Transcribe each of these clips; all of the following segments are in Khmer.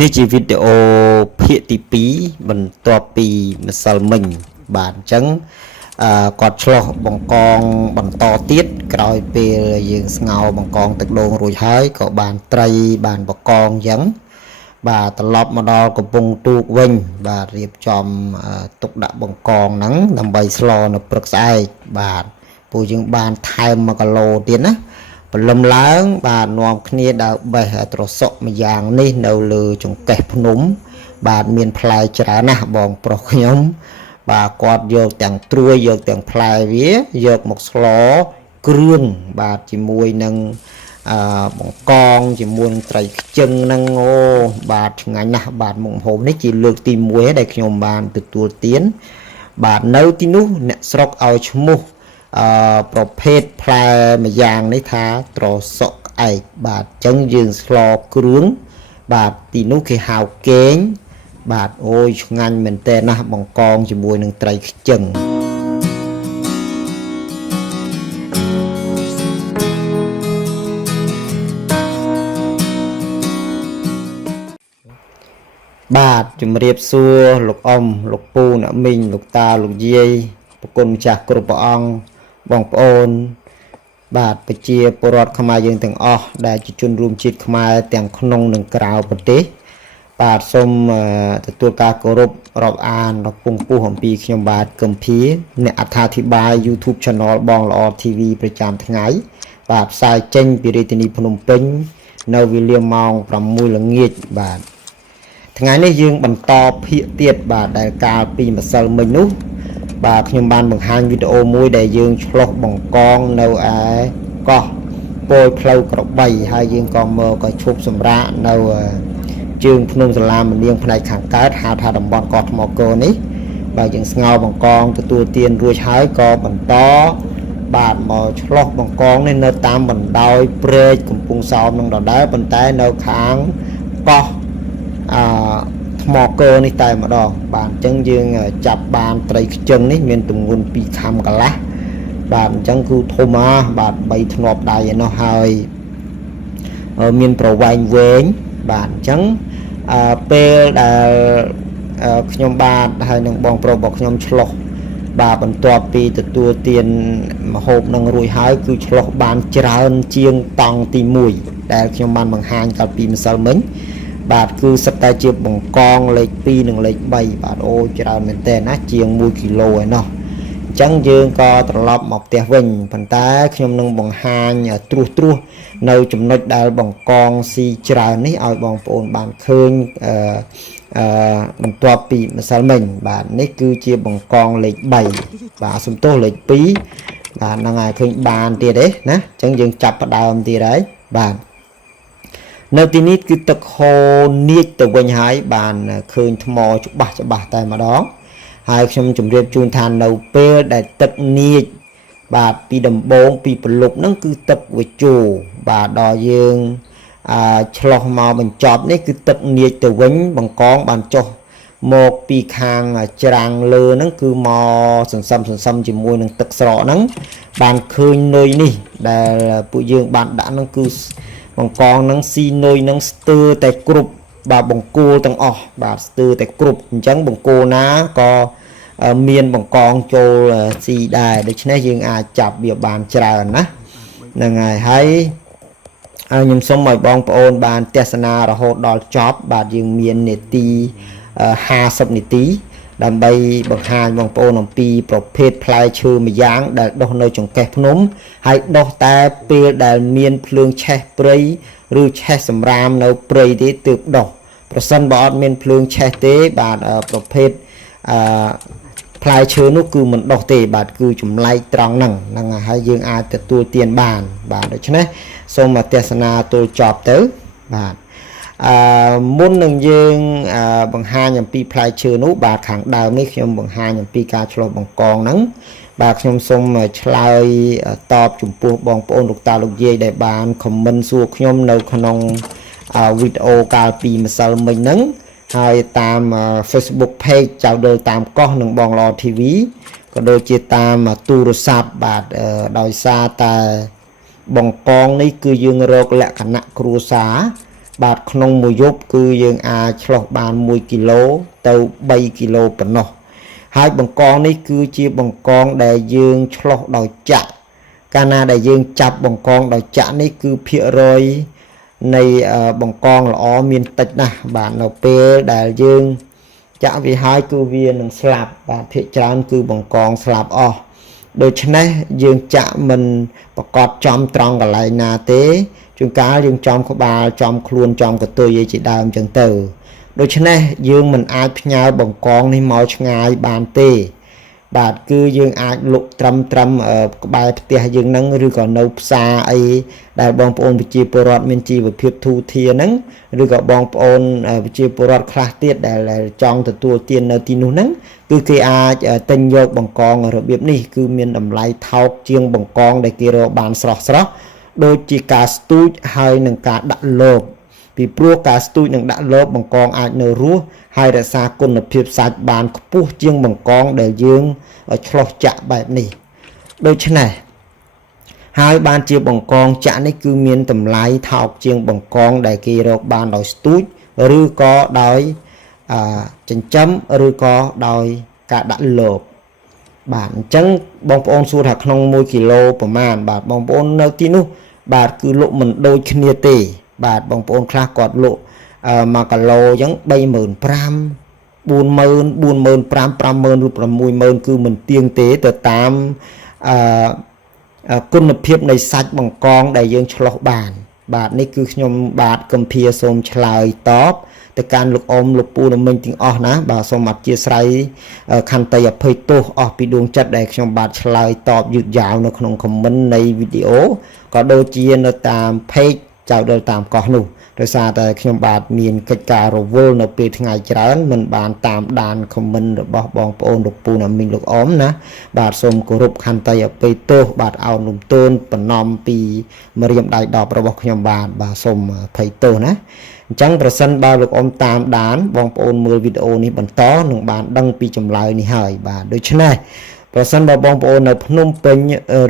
នេះជាវីដេអូភាគទី2បន្ទាប់ពីម្សិលមិញបាទអញ្ចឹងគាត់ឆ្លោះបង្កងបន្តទៀតក្រោយពេលយើងស្ងោរបង្កងទឹកដូងរួចហើយក៏បានត្រីបានបង្កងអញ្ចឹងបាទត្រឡប់មកដល់កំពង់ទូកវិញបាទរៀបចំទុកដាក់បង្កងហ្នឹងដើម្បីស្លនៅព្រឹកស្អែកបាទពួកយើងបានថែម1គីឡូទៀតណាព្រលឹមឡើងបាទនាំគ្នាដើរបេះត្រសក់ម្យ៉ាងនេះនៅលើចង្កេះភ្នំបាទមានផ្លែច្រើនណាស់បងប្រុសខ្ញុំបាទគាត់យកទាំងត្រួយយកទាំងផ្លែវាយកមកស្លគ្រឿងបាទជាមួយនឹងបង្កងជាមួយនឹងត្រីខ្ជិងហ្នឹងអូបាទឆ្ងាញ់ណាស់បាទមុខម្ហូបនេះជាលើកទី1ដែលខ្ញុំបានទទួលទានបាទនៅទីនោះអ្នកស្រុកឲ្យឈ្មោះប្រភេទផ្លែម្យ៉ាងនេះថាត្រសក់ក្អែកបាទអញ្ចឹងយើងស្លគ្រឿងបាទទីនោះគេហៅកេងបាទអូយឆ្ងាញ់មែនតើណាស់បង្កងជាមួយនឹងត្រីខ្ជិងបាទជំរាបសួរលោកអ៊ំលោកពូអ្នកមីងលោកតាលោកយាយប្រគុណម្ចាស់គ្រប់ព្រះអង្គបងប្អូនបាទប្រជាពលរដ្ឋខ្មែរយើងទាំងអស់ដែលជាជនរួមជាតិខ្មែរទាំងក្នុងនិងក្រៅប្រទេសបាទសូមទទួលការគោរពរាប់អានដល់ពងពោះអំពីខ្ញុំបាទកឹមភីអ្នកអត្ថាធិប្បាយ YouTube Channel បងល្អ TV ប្រចាំថ្ងៃបាទផ្សាយចេញពីរាជធានីភ្នំពេញនៅវេលាម៉ោង 6 ល្ងាចបាទថ្ងៃនេះយើងបន្តភាគទៀតបាទដែលកាលពីម្សិលមិញនោះបាទខ្ញុំបានបង្ហាញវីដេអូមួយដែលយើងឆ្លោះបង្កងនៅឯកោះពោលផ្លូវក្របីហើយយើងក៏មកក៏ឈប់សម្រាកនៅជើងភ្នំសាឡាមនាងផ្នែកខាងកើតហៅថាតំបន់កោះថ្មគោនេះបាទយើងស្ងោរបង្កងទទួលទានរួចហើយក៏បន្តបាទមកឆ្លោះបង្កងនេះនៅតាមបណ្ដោយព្រែកកំពង់សោមនឹងដដែលប៉ុន្តែនៅខាងកោះថ្មគោនេះតែម្ដងបាទអញ្ចឹងយើងចាប់បានត្រីខ្ជិងនេះមានទម្ងន់2ខាំកន្លះបាទអញ្ចឹងគឺធំបាទ3ធ្នាប់ដៃឯនោះហើយមានប្រវែងវែងបាទអញ្ចឹងពេលដែលខ្ញុំបាទហើយនឹងបងប្រុសរបស់ខ្ញុំឆ្លោះបាទបន្ទាប់ពីទទួលទានម្ហូបនឹងរួចហើយគឺឆ្លោះបានច្រើនជាងតង់ទី1ដែលខ្ញុំបានបង្ហាញកាលពីម្សិលមិញបាទគឺសិតតែជាបង្កងលេខ2និងលេខ3បាទអូច្រើនមែនតើណាជាង1គីឡូឯណោះអញ្ចឹងយើងក៏ត្រឡប់មកផ្ទះវិញប៉ុន្តែខ្ញុំនឹងបង្ហាញត្រួសនៅចំណុចដែលបង្កងស៊ីច្រើននេះឲ្យបងប្អូនបានឃើញបន្ទាប់ពីម្សិលមិញបាទនេះគឺជាបង្កងលេខ3បាទសំទោសលេខ2បាទហ្នឹងហើយឃើញបានទៀតទេណាអញ្ចឹងយើងចាប់ផ្ដើមទៀតហើយបាទនៅទីនេះគឺទឹកហូរនាចទៅវិញហើយបានឃើញថ្មច្បាស់តែម្ដងហើយខ្ញុំជម្រាបជូនថានៅពេលដែលទឹកនាចបាទពីដំបូងពីប្រលប់ហ្នឹងគឺទឹកវាជោបាទដល់យើងឆ្លោះមកបញ្ចប់នេះគឺទឹកនាចទៅវិញបង្កងបានចុះមកពីខាងច្រាំងលើហ្នឹងគឺមកសន្សំជាមួយនឹងទឹកស្រកហ្នឹងបានឃើញនុយនេះដែលពួកយើងបានដាក់ហ្នឹងគឺបង្កងនឹងស៊ីនុយនឹងស្ទើរតែគ្រប់បាទបង្គោលទាំងអស់បាទស្ទើរតែគ្រប់អញ្ចឹងបង្គោលណាក៏មានបង្កងចូលស៊ីដែរដូច្នេះយើងអាចចាប់វាបានច្រើនណាហ្នឹងហើយខ្ញុំសូមឲ្យបងប្អូនបានទស្សនារហូតដល់ចប់បាទយើងមាននាទី50នាទីដើម្បីបង្ហាញបងប្អូនអំពីប្រភេទផ្លែឈើម្យ៉ាងដែលដុះនៅចង្កេះភ្នំហើយដុះតែពេលដែលមានភ្លើងឆេះព្រៃឬឆេះសម្រាមនៅព្រៃទេទើបដុះប្រសិនបើអត់មានភ្លើងឆេះទេបាទប្រភេទផ្លែឈើនោះគឺមិនដុះទេបាទគឺចម្លែកត្រង់ហ្នឹងហើយយើងអាចទទួលទានបានបាទដូច្នេះសូមទស្សនាទល់ចប់ទៅបាទមុននឹងយើងបង្ហាញអំពីផ្លែឈើនោះបាទខាងដើមនេះខ្ញុំបង្ហាញអំពីការឆ្លុះបង្កងហ្នឹងបាទខ្ញុំសូមឆ្លើយតបចំពោះបងប្អូនលោកតាលោកយាយដែលបានខមមិនសួរខ្ញុំនៅក្នុងវីដេអូកាលពីម្សិលមិញហ្នឹងហើយតាម Facebook Page ចៅដលតាមកោះនិងបងល្អ TV ក៏ដូចជាតាមទូរស័ព្ទបាទដោយសារតែបង្កងនេះគឺយើងរកលក្ខណៈគ្រួសារ បាទក្នុងមួយយប់គឺយើងអាចឆ្លោះបាន1គីឡូទៅ3គីឡូប៉ុណ្ណោះហើយបង្កងនេះគឺជាបង្កងដែលយើងឆ្លោះដោយចាក់កាលណាដែលយើងចាប់បង្កងដោយចាក់នេះគឺភាគរយនៃបង្កងល្អមានតិចណាស់បាទនៅពេលដែលយើងចាក់វាហើយគឺវានឹងស្លាប់បាទភាគច្រើនគឺបង្កងស្លាប់អស់ដូច្នេះយើងចាក់មិនប្រកបចំត្រង់កន្លែងណាទេជួនកាលយើងចំក្បាលចំខ្លួនចំកតុយឯជាដើមចឹងទៅដូច្នេះយើងមិនអាចផ្ញើបង្កងនេះមកឆ្ងាយបានទេបាទគឺយើងអាចលុកត្រឹមក្បែរផ្ទះយើងហ្នឹងឬក៏នៅផ្សារអីដែលបងប្អូនប្រជាពលរដ្ឋមានជីវភាពធូរធារហ្នឹងឬក៏បងប្អូនប្រជាពលរដ្ឋខ្លះទៀតដែលចង់ទទួលទាននៅទីនោះហ្នឹងគឺគេអាចទិញយកបង្កងរបៀបនេះគឺមានតម្លៃថោកជាងបង្កងដែលគេរកបានស្រស់ដូចជាការស្ទូចហើយនឹងការដាក់លបពីព្រោះការស្ទូចនឹងដាក់លបបង្កងអាចនៅរស់ហើយរក្សាគុណភាពសាច់បានខ្ពស់ជាងបង្កងដែលយើងឆ្លោះចាក់បែបនេះដូច្នេះហើយបានជាបង្កងចាក់នេះគឺមានតម្លៃថោកជាងបង្កងដែលគេរកបានដោយស្ទូចឬក៏ដោយចិញ្ចឹមឬក៏ដោយការដាក់លបបាទអញ្ចឹងបងប្អូនសួរថាក្នុង1គីឡូប្រមាណបាទបងប្អូននៅទីនោះបាទគឺលក់មិនដូចគ្នាទេបាទបងប្អូនខ្លះគាត់លក់1គីឡូអញ្ចឹង35,000 40,000 45,000 50,000ឬ60,000គឺមិនទៀងទេទៅតាមគុណភាពនៃសាច់បង្កងដែលយើងឆ្លោះបានបាទនេះគឺខ្ញុំបាទកំភាសូមឆ្លើយតបទៅកាន់លោកអ៊ំលោកពូនិងមិញទាំងអស់ណាបាទសូមអធិស្ឋានខន្តីអភ័យទោសអស់ពីដួងចិត្តដែលខ្ញុំបាទឆ្លើយតបយឺតយ៉ាវនៅក្នុងខមមិននៃវីដេអូក៏ដូចជានៅតាម page ចៅដល់តាមកោះនោះដោយសារតែខ្ញុំបាទមានកិច្ចការរវល់នៅពេលថ្ងៃច្រើនមិនបានតាមដានខមមិនរបស់បងប្អូនលោកពូណាមីងលោកអ៊ំណាបាទសូមគោរពខន្តីអភ័យទោសបាទអោនលំទោនបន្នំពីម្រាមដៃដប់របស់ខ្ញុំបាទសូមអភ័យទោសណាអញ្ចឹងប្រសិនបើលោកអ៊ំតាមដានបងប្អូនមើលវីដេអូនេះបន្តនឹងបានដឹងពីចម្លើយនេះហើយបាទដូច្នេះប្រសិនបើបងប្អូននៅភ្នំពេញ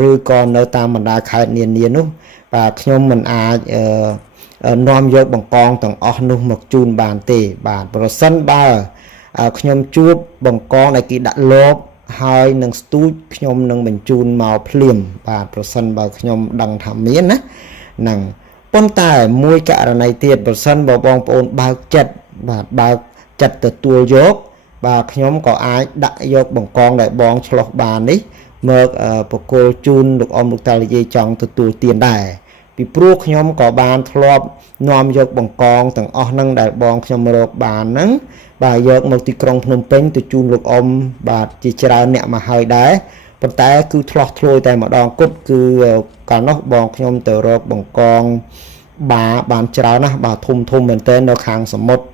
ឬក៏នៅតាមបណ្ដាខេត្តនានានោះបាទខ្ញុំមិនអាចនាំយកបង្កងទាំងអស់នោះមកជូនបានទេបាទប្រសិនបើខ្ញុំជួបបង្កងដែលគេដាក់លបហើយនឹងស្ទូចខ្ញុំនឹងបញ្ជូនមកភ្លាមបាទប្រសិនបើខ្ញុំដឹងថាមានណាហ្នឹងប៉ុន្តែមួយករណីទៀតប្រសិនបើបងប្អូនបើកចិត្តបាទបើកចិត្តទទួលយកបាទខ្ញុំក៏អាចដាក់យកបង្កងដែលបងឆ្លោះបាននេះមកបកគលជូនលោកអ៊ំលោកតានិយាយចង់ទទួលទានដែរពីព្រោះខ្ញុំក៏បានធ្លាប់នាំយកបង្កងទាំងអស់ហ្នឹងដែលបងខ្ញុំរកបានហ្នឹងបាទយកមកទីក្រុងភ្នំពេញទៅជូនលោកអ៊ំបាទជាច្រើនអ្នកមកហើយដែរប៉ុន្តែគឺឆ្លោះធ្លោយតែម្ដងគត់គឺកាលនោះបងខ្ញុំទៅរកបង្កងបានច្រើនណាស់បាទធំមែនទែននៅខាងសមុទ្រ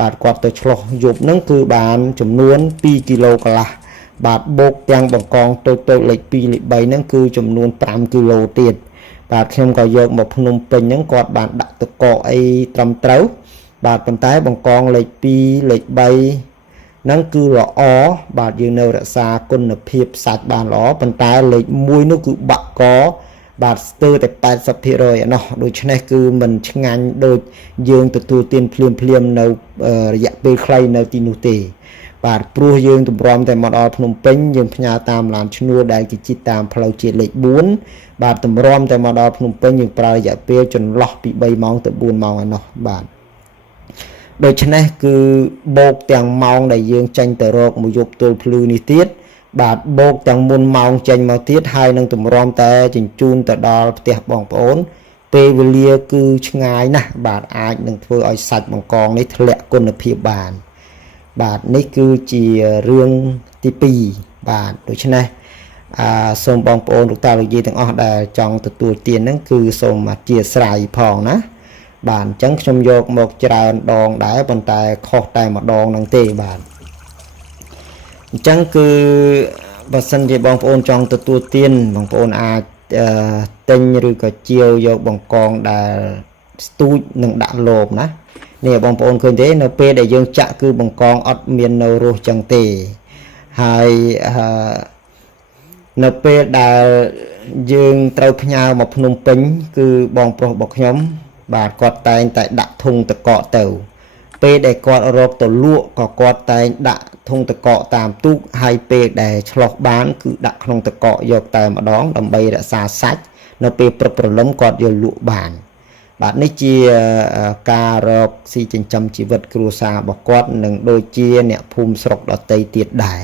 បាទគាត់ទៅឆ្លោះយប់ហ្នឹងគឺបានចំនួន2គីឡូកន្លះបាទបូកទាំងបង្កងតូចលេខ2លេខ3ហ្នឹងគឺចំនួន5គីឡូទៀតបាទខ្ញុំក៏យកមកភ្នំពេញហ្នឹងគាត់បានដាក់តកអីត្រឹមត្រូវបាទប៉ុន្តែបង្កងលេខ2លេខ3ហ្នឹងគឺល្អបាទយើងនៅរក្សាគុណភាពសាច់បានល្អប៉ុន្តែលេខ1នោះគឺបាក់កបាទស្ទើរតែ 80% ឯណោះដូច្នេះគឺមិនឆ្ងាញ់ដូចយើងទទួលទានភ្លាមនៅរយៈពេលខ្លីនៅទីនោះទេបាទព្រោះយើងទម្រាំតែមកដល់ភ្នំពេញយើងផ្ញើតាមឡានឈ្នួលដែលគេជិះតាមផ្លូវជាតិលេខ4បាទទម្រាំតែមកដល់ភ្នំពេញយើងប្រើរយៈពេលចន្លោះពី3ម៉ោងទៅ4ម៉ោងឯណោះបាទដូច្នេះគឺបូកទាំងម៉ោងដែលយើងចេញទៅរកមួយយប់ទល់ភ្លឺនេះទៀតបាទបូកទាំងមុនម៉ោងចេញមកទៀតហើយនឹងទម្រាំតែជញ្ជូនទៅដល់ផ្ទះបងប្អូនពេលវេលាគឺឆ្ងាយណាស់បាទអាចនឹងធ្វើឲ្យសាច់បង្កងនេះធ្លាក់គុណភាពបានបាទនេះគឺជារឿងទី2បាទដូច្នេះសូមបងប្អូនលោកតាលោកយាយទាំងអស់ដែលចង់ទទួលទានហ្នឹងគឺសូមអធិស្ឋានផងណាបាទអញ្ចឹងខ្ញុំយកមកច្រើនដងដែរប៉ុន្តែខុសតែម្ដងហ្នឹងទេបាទអញ្ចឹងគឺបើសិនជាបងប្អូនចង់ទទួលទានបងប្អូនអាចទិញឬក៏ជាវយកបង្កងដែលស្ទូចនិងដាក់លបណានេះបងប្អូនឃើញទេនៅពេលដែលយើងចាក់គឺបង្កងអត់មាននៅរសចឹងទេហើយនៅពេលដែលយើងត្រូវផ្ញើមកភ្នំពេញគឺបងប្រុសរបស់ខ្ញុំ បាទគាត់តែងតែដាក់ធុងតកកទៅពេលដែលគាត់រកទៅលក់ក៏គាត់តែងដាក់ធុងតកកតាមទូកហើយពេលដែលឆ្លោះបានគឺដាក់ក្នុងតកកយកតែម្ដងដើម្បីរក្សាសាច់នៅពេលព្រឹកព្រលឹមគាត់យកលក់បានបាទនេះជាការរកស៊ីចិញ្ចឹមជីវិតគ្រួសាររបស់គាត់និងដូចជាអ្នកភូមិស្រុកដទៃទៀតដែរ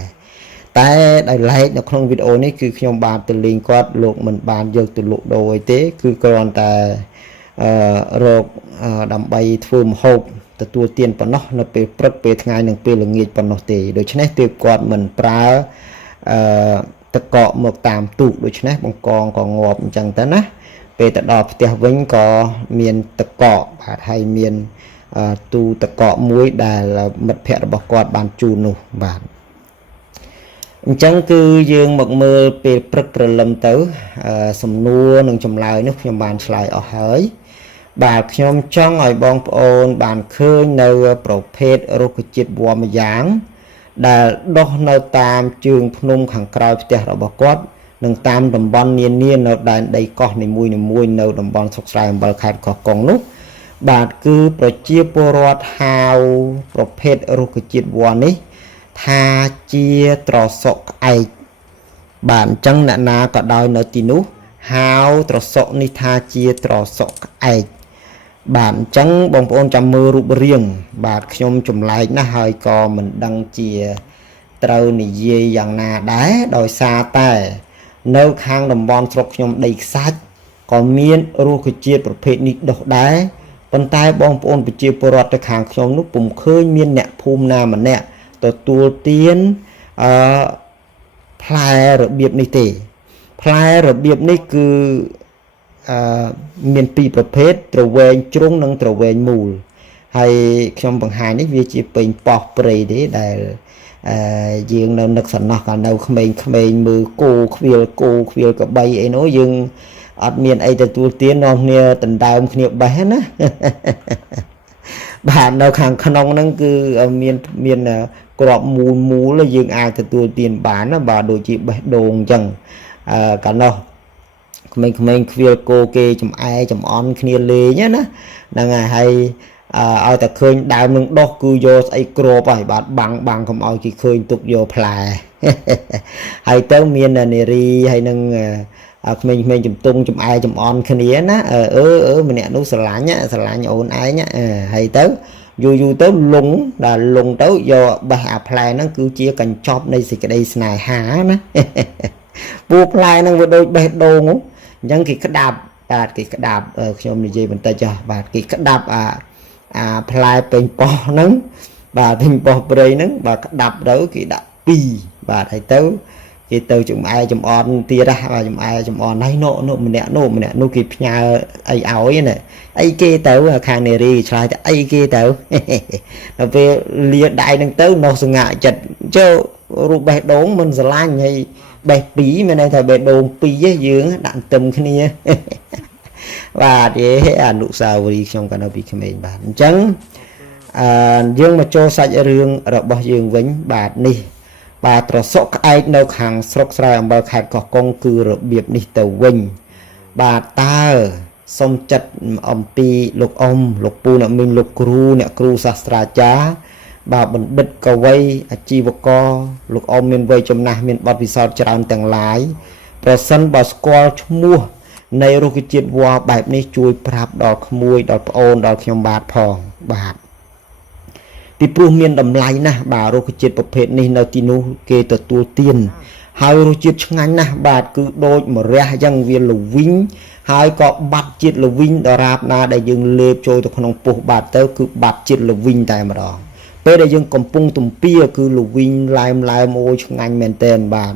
តែដោយឡែកនៅក្នុងវីដេអូនេះគឺខ្ញុំបានទៅលេងគាត់លោកមិនបានយកទៅលក់ដូរអីទេគឺគ្រាន់តែរកដើម្បីធ្វើម្ហូបទទួលទានប៉ុណ្ណោះនៅពេលព្រឹកពេលថ្ងៃនិងពេលល្ងាចប៉ុណ្ណោះទេដូច្នេះទើបគាត់មិនប្រើតកកមកតាមទូកដូច្នេះបង្កងក៏ងាប់អញ្ចឹងទៅណាពេលទៅដល់ផ្ទះវិញក៏មានតកកបាទហើយមានទូតកកមួយដែលមិត្តភ័ក្តិរបស់គាត់បានជូននោះបាទអញ្ចឹងគឺយើងមកមើលពេលព្រឹកព្រលឹមទៅសំណួរនិងចម្លើយនោះខ្ញុំបានឆ្លើយអស់ហើយបាទខ្ញុំចង់ឲ្យបងប្អូនបានឃើញនៅប្រភេទរុក្ខជាតិវល្លិយ៉ាងដែលដុះនៅតាមជើងភ្នំខាងក្រោយផ្ទះរបស់គាត់និងតាមតំបន់នានានៅដែនដីកោះនីមួយៗនៅតំបន់ស្រុកស្រែអំបិលខេត្តកោះកុងនោះបាទគឺប្រជាពលរដ្ឋហៅប្រភេទរុក្ខជាតិវល្លិនេះថាជាត្រសក់ក្អែកបាទអញ្ចឹងអ្នកណាក៏ដោយនៅទីនោះហៅត្រសក់នេះថាជាត្រសក់ក្អែកបាទអញ្ចឹងបងប្អូនចាំមើលរូបរាងបាទខ្ញុំចម្លែកណាស់ហើយក៏មិនដឹងជាត្រូវនិយាយយ៉ាងណាដែរដោយសារតែនៅខាងតំបន់ស្រុកខ្ញុំដីខ្សាច់ក៏មានរុក្ខជាតិប្រភេទនេះដុះដែរប៉ុន្តែបងប្អូនប្រជាពលរដ្ឋទៅខាងខ្ញុំនោះពុំឃើញមានអ្នកភូមិណាម្នាក់ទទួលទានផ្លែរបៀបនេះទេផ្លែរបៀបនេះគឺមានពីរប្រភេទត្រវែងជ្រុងនិងត្រវែងមូលហើយខ្ញុំបង្ហាញនេះវាជាពេញប៉ោះព្រៃទេដែលយើងនៅនឹកសំណោះកាលនៅក្មេងៗមើលគោខ្វៀលកបីអីនោះយើងអត់មានអីទទួលទាននាំគ្នាដណ្ដើមគ្នាបេះណាបាទនៅខាងក្នុងហ្នឹងគឺមានក្របមូលយើងអាចទទួលទានបានណាបាទដូចជាបេះដូងអញ្ចឹងកាលនោះក្មេងៗខ្វៀលគោគេចំអែចំអន់គ្នាលេងណាហ្នឹងហើយឲ្យតែឃើញដើមនឹងដុះគឺយកស្អីក្របហើយបាទបាំងកុំឲ្យគេឃើញទុកយកផ្លែហើយទៅមាននារីហើយនឹងក្មេងៗជំទង់ចំអែចំអន់គ្នាណាម្នាក់នោះស្រឡាញ់អូនឯងហើយទៅយូរទៅលងដល់លងទៅយកបេះអាផ្លែហ្នឹងគឺជាកញ្ចប់នៃសេចក្តីស្នេហាណាពូផ្លែហ្នឹងវាដូចបេះដូងអញ្ចឹងគេក្តាប់បាទគេក្តាប់ខ្ញុំនិយាយបន្តិចចុះបាទគេក្តាប់អាផ្លែពេញប៉ោះហ្នឹងបាទពេញប៉ោះព្រៃហ្នឹងបាទក្តាប់ទៅគេដាក់2បាទហើយទៅគេទៅចំអែចំអន់ទៀតបាទចំអែចំអន់ហើយនោះម្នាក់នោះគេផ្ញើអីឲ្យណាអីគេទៅខាងនារីឆ្លើយថាអីគេទៅដល់ពេលលាដៃហ្នឹងទៅនោះសង្ហាចិត្តចូលរូបបេះដូងមិនស្រឡាញ់ហើយបេះ2មានន័យថាបេះដូង2ឯងយើងដាក់ទឹមគ្នាបាទអនុស្សាវរីយ៍ខ្ញុំកាលនៅពីក្មេងបាទអញ្ចឹងយើងមកចូលសាច់រឿងរបស់យើងវិញបាទនេះបាទត្រសក់ក្អែកនៅខាងស្រុកស្រែអំបិលខេត្តកោះកុងគឺរបៀបនេះទៅវិញបាទតើសូមចិត្តអំពីលោកអ៊ំលោកពូអ្នកមីងលោកគ្រូសាស្ត្រាចារ្យបាទបណ្ឌិតកវីអាជីវករលោកអ៊ំមានវ័យចំណាស់មានបទពិសោធន៍ច្រើនទាំងឡាយប្រសិនបើស្គាល់ឈ្មោះនៃរុក្ខជាតិវល្លិបែបនេះជួយប្រាប់ដល់ក្មួយដល់ប្អូនដល់ខ្ញុំបាទផងបាទពីព្រោះមានតម្លៃណាស់បាទរុក្ខជាតិប្រភេទនេះនៅទីនោះគេទទួលទានហើយរសជាតិឆ្ងាញ់ណាស់បាទគឺដូចម្រះអញ្ចឹងវាល្វីងហើយក៏បាត់ជាតិល្វីងដរាបណាដែលយើងលេបចូលទៅក្នុងពោះបាទទៅគឺបាត់ជាតិល្វីងតែម្ដងពេលដែលយើងកំពុងទំពាគឺល្វីងឡែមអូយឆ្ងាញ់មែនទែនបាទ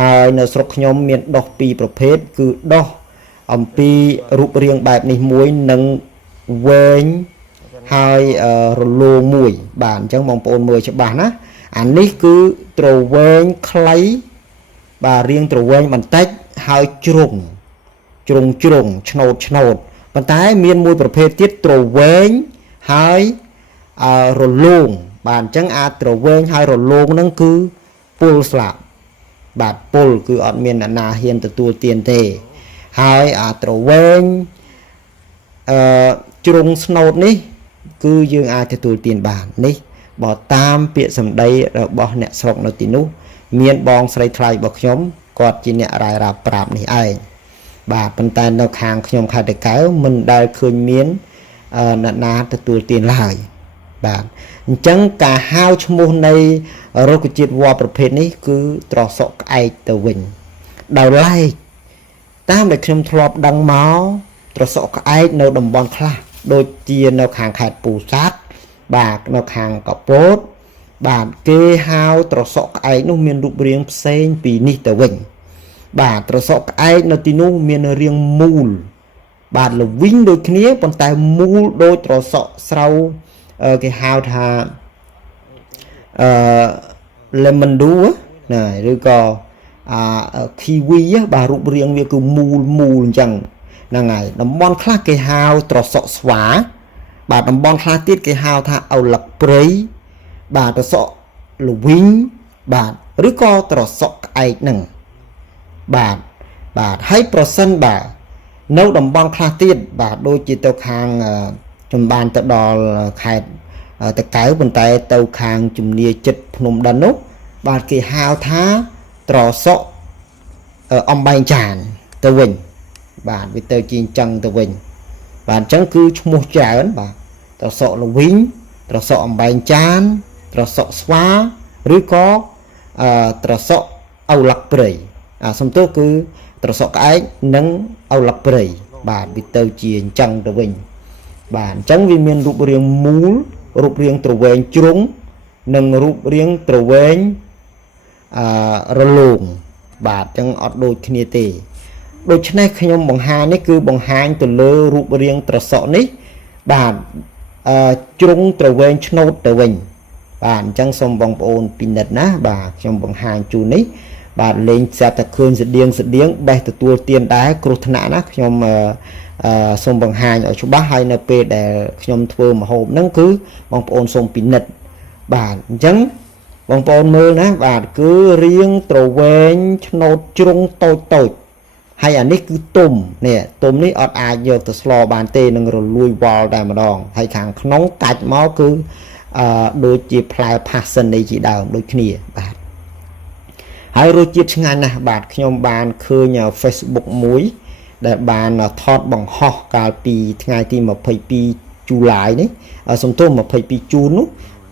ហើយនៅស្រុកខ្ញុំមានដុះ2ប្រភេទគឺដុះអំពីរូបរាងបែបនេះមួយនិងវែងហើយរលោងមួយបាទអញ្ចឹងបងប្អូនមើលច្បាស់ណាអានេះគឺត្រវែងខ្លីបាទរាងត្រវែងបន្តិចហើយជ្រុងឆ្នោតប៉ុន្តែមានមួយប្រភេទទៀតត្រវែងហើយរលោងបាទអញ្ចឹងអាត្រវែងហើយរលោងហ្នឹងគឺពុលស្លាប់បាទពុលគឺអត់មានអ្នកណាហ៊ានទទួលទានទេហើយអាត្រវែង ជ្រុងស្នូតនេះគឺយើងអាចទទួលទានបាននេះបើតាមពាក្យសម្ដីរបស់អ្នកស្រុកនៅទីនោះមានបងស្រីថ្លៃរបស់ខ្ញុំគាត់ជាអ្នករាយរាប់ប្រាប់នេះឯងបាទប៉ុន្តែនៅខាងខ្ញុំខេត្តតាកែវមិនដែលឃើញមានអ្នកណាទទួលទានឡើយបាទអញ្ចឹងការហៅឈ្មោះនៃរុក្ខជាតិវល្លិប្រភេទនេះគឺត្រសក់ក្អែកទៅវិញដោយឡែកតាមដែលខ្ញុំធ្លាប់ដឹងមកត្រសក់ក្អែកនៅតំបន់ខ្លះដូចជានៅខាងខេត្តពោធិ៍សាត់បាទនៅខាងកពតបាទគេហៅត្រសក់ក្អែកនោះមានរូបរាងផ្សេងពីនេះទៅវិញបាទត្រសក់ក្អែកនៅទីនោះមានរាងមូលបាទល្វីងដូចគ្នាប៉ុន្តែមូលដូចត្រសក់ស្រូវគេហៅថាlemon đu ណាឬក៏kiwi បាទរូបរាងវាគឺមូលអញ្ចឹងហ្នឹងហើយតំបន់ខ្លះគេហៅត្រសក់ស្វាបាទតំបន់ខ្លះទៀតគេហៅថាឪឡឹកព្រៃបាទត្រសក់ល្វីងបាទឬក៏ត្រសក់ក្អែកហ្នឹងបាទហើយប្រសិនបាទនៅតំបន់ខ្លះទៀតបាទដូចជាទៅខាងចំបានទៅដល់ខេត្តតាកែវប៉ុន្តែទៅខាងជំនាញចិត្តភ្នំដិននោះបាទគេហៅថាត្រសក់អំបែងចានទៅវិញបាទវាទៅជាអញ្ចឹងទៅវិញបាទអញ្ចឹងគឺឈ្មោះច្រើនបាទត្រសក់ល្វីងត្រសក់អំបែងចានត្រសក់ស្វាឬក៏ត្រសក់ឪឡឹកព្រៃសំទោសគឺត្រសក់ក្អែកនិងឪឡឹកព្រៃបាទវាទៅជាអញ្ចឹងទៅវិញបាទអញ្ចឹងវាមានរូបរាងមូលរូបរាងទ្រវែងជ្រុងនិងរូបរាងទ្រវែងរលោងបាទអញ្ចឹងអត់ដូចគ្នាទេដូច្នេះខ្ញុំបង្ហាញនេះគឺបង្ហាញទៅលើរូបរាងត្រសក់នេះបាទជ្រុងទ្រវែងឆ្នូតទៅវិញបាទអញ្ចឹងសូមបងប្អូនពិនិត្យណាបាទខ្ញុំបង្ហាញជូននេះបាទលេងស្រាប់តែឃើញស្តៀងបេះទទួលទានដែរគ្រោះថ្នាក់ណាខ្ញុំសូមបង្ហាញឲ្យច្បាស់ហើយនៅពេលដែលខ្ញុំធ្វើម្ហូបហ្នឹងគឺបងប្អូនសូមពិនិត្យបាទអញ្ចឹងបងប្អូនមើលណាបាទគឺរាងទ្រវែងឆ្នូតជ្រុងតូចហើយអានេះគឺទុំនេះអត់អាចយកទៅស្លបានទេនឹងរលួយវល់តែម្ដងហើយខាងក្នុងកាច់មកគឺដូចជាផ្លែផាសសិននេះជាដើមដូចគ្នាបាទហើយរសជាតិឆ្ងាញ់ណាស់បាទខ្ញុំបានឃើញ Facebook មួយដែលបានថតបង្ហោះកាលពីថ្ងៃទី22 ជូឡាយនេះសំទោស22 ជូននោះ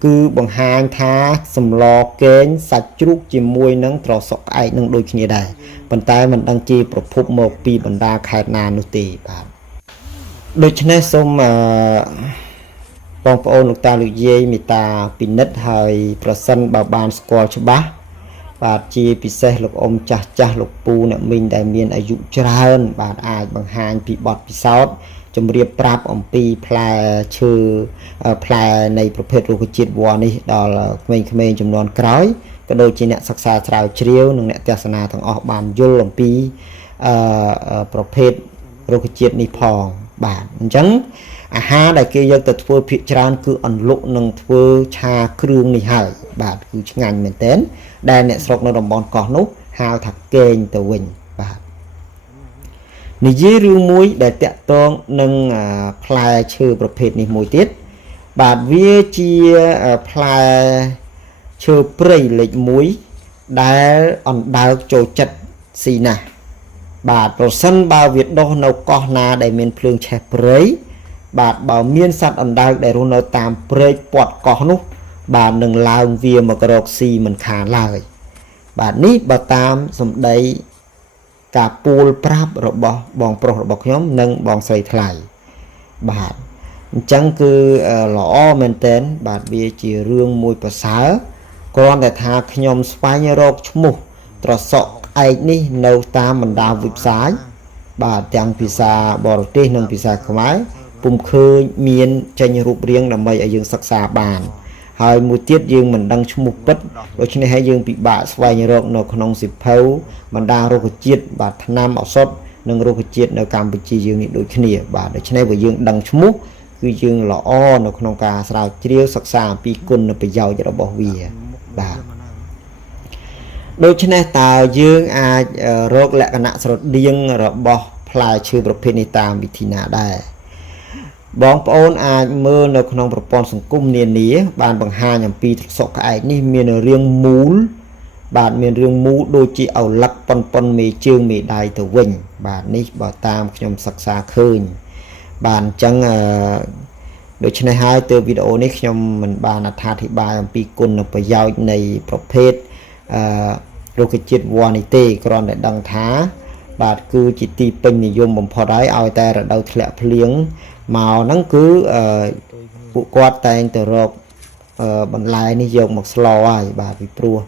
គឺបង្ហាញថាសម្លកេងសាច់ជ្រូកជាមួយនឹងត្រសក់ក្អែកនឹងដូចគ្នាដែរប៉ុន្តែមិនដឹងជាប្រភពមកពីបណ្ដាខេត្តណានោះទេបាទដូច្នេះសូមបងប្អូនលោកតាលោកយាយមេត្តាពិនិត្យហើយប្រសិនបើបានស្គាល់ច្បាស់បាទជាពិសេសលោកអ៊ំចាស់លោកពូអ្នកមីងដែលមានអាយុច្រើនបាទអាចបង្ហាញពីបទពិសោធន៍ជំរាបប្រាប់អំពីផ្លែឈើផ្លែនៃប្រភេទរុក្ខជាតិវល្លិនេះដល់ក្មេងៗចំនួនក្រោយក៏ដូចជាអ្នកសិក្សាស្រាវជ្រាវនិងអ្នកទស្សនាទាំងអស់បានយល់អំពីប្រភេទរុក្ខជាតិនេះផងបាទអញ្ចឹងអាហារដែលគេយកទៅធ្វើភាគច្រើនគឺអន្លក់និងធ្វើឆាគ្រឿងនេះហើយបាទគឺឆ្ងាញ់មែនទែនដែលអ្នកស្រុកនៅតំបន់កោះនោះហៅថាកេងទៅវិញបាទនិយាយរឿងមួយដែលតាក់ទងនឹងផ្លែឈើប្រភេទនេះមួយទៀតបាទវាជាផ្លែឈើព្រៃលេខ1ដែលអណ្ដើកចូលចិត្តស៊ីណាស់បាទប្រសិនបើវាដុះនៅកោះណាដែលមានភ្លើងឆេះព្រៃបាទបើមានសត្វអណ្ដើកដែលរស់នៅតាមព្រែកពាត់កោះនោះបាទនឹងឡើងវាមករកស៊ីមិនខានឡើយបាទនេះបើតាមសម្ដីការពូលប្រាប់របស់បងប្រុសរបស់ខ្ញុំនិងបងស្រីថ្លៃបាទអញ្ចឹងគឺល្អមែនទែនបាទវាជារឿងមួយប្រសើរគ្រាន់តែថាខ្ញុំស្វែងរកឈ្មោះត្រសក់ក្អែកនេះនៅតាមបណ្ដាវិបសាយបាទទាំងភាសាបរទេសនិងភាសាខ្មែរពុំឃើញមានចេញរូបរាងដើម្បីឲ្យយើងសិក្សាបានហើយមួយទៀតយើងមិនដឹងឈ្មោះពិតដូច្នេះហើយយើងពិបាកស្វែងរកនៅក្នុងសិភៅបណ្ដារុក្ខជាតិបាទថ្នាំឱសថនិងរុក្ខជាតិនៅកម្ពុជាយើងនេះដូចគ្នាបាទដូច្នេះបើយើងដឹងឈ្មោះគឺយើងល្អនៅក្នុងការស្រាវជ្រាវសិក្សាអំពីគុណប្រយោជន៍របស់វាបាទដូច្នេះតើយើងអាចរកលក្ខណៈស្រដៀងរបស់ផ្លែឈើប្រភេទនេះតាមវិធីណាដែរ បងប្អូនអាចមើលនៅក្នុងប្រព័ន្ធសង្គមនានាបានបង្ហាញអំពីត្រសក់ក្អែកនេះមានរាងមូលបាទមានរាងមូលដូចជាឪឡឹកប៉ុនមេជើងមេដៃទៅវិញបាទនេះបើតាមខ្ញុំសិក្សាឃើញបាទអញ្ចឹងដូច្នេះហើយទើបវីដេអូនេះខ្ញុំមិនបានអត្ថាធិប្បាយអំពីគុណប្រយោជន៍នៃប្រភេទរុក្ខជាតិវល្លិនេះទេគ្រាន់តែដឹងថាបាទគឺជាទីពេញនិយមបំផុតហើយឲ្យតែរដូវធ្លាក់ភ្លៀងមកហ្នឹងគឺពួកគាត់តែងទៅរកបន្លែនេះយកមកស្លហើយបាទពីព្រោះ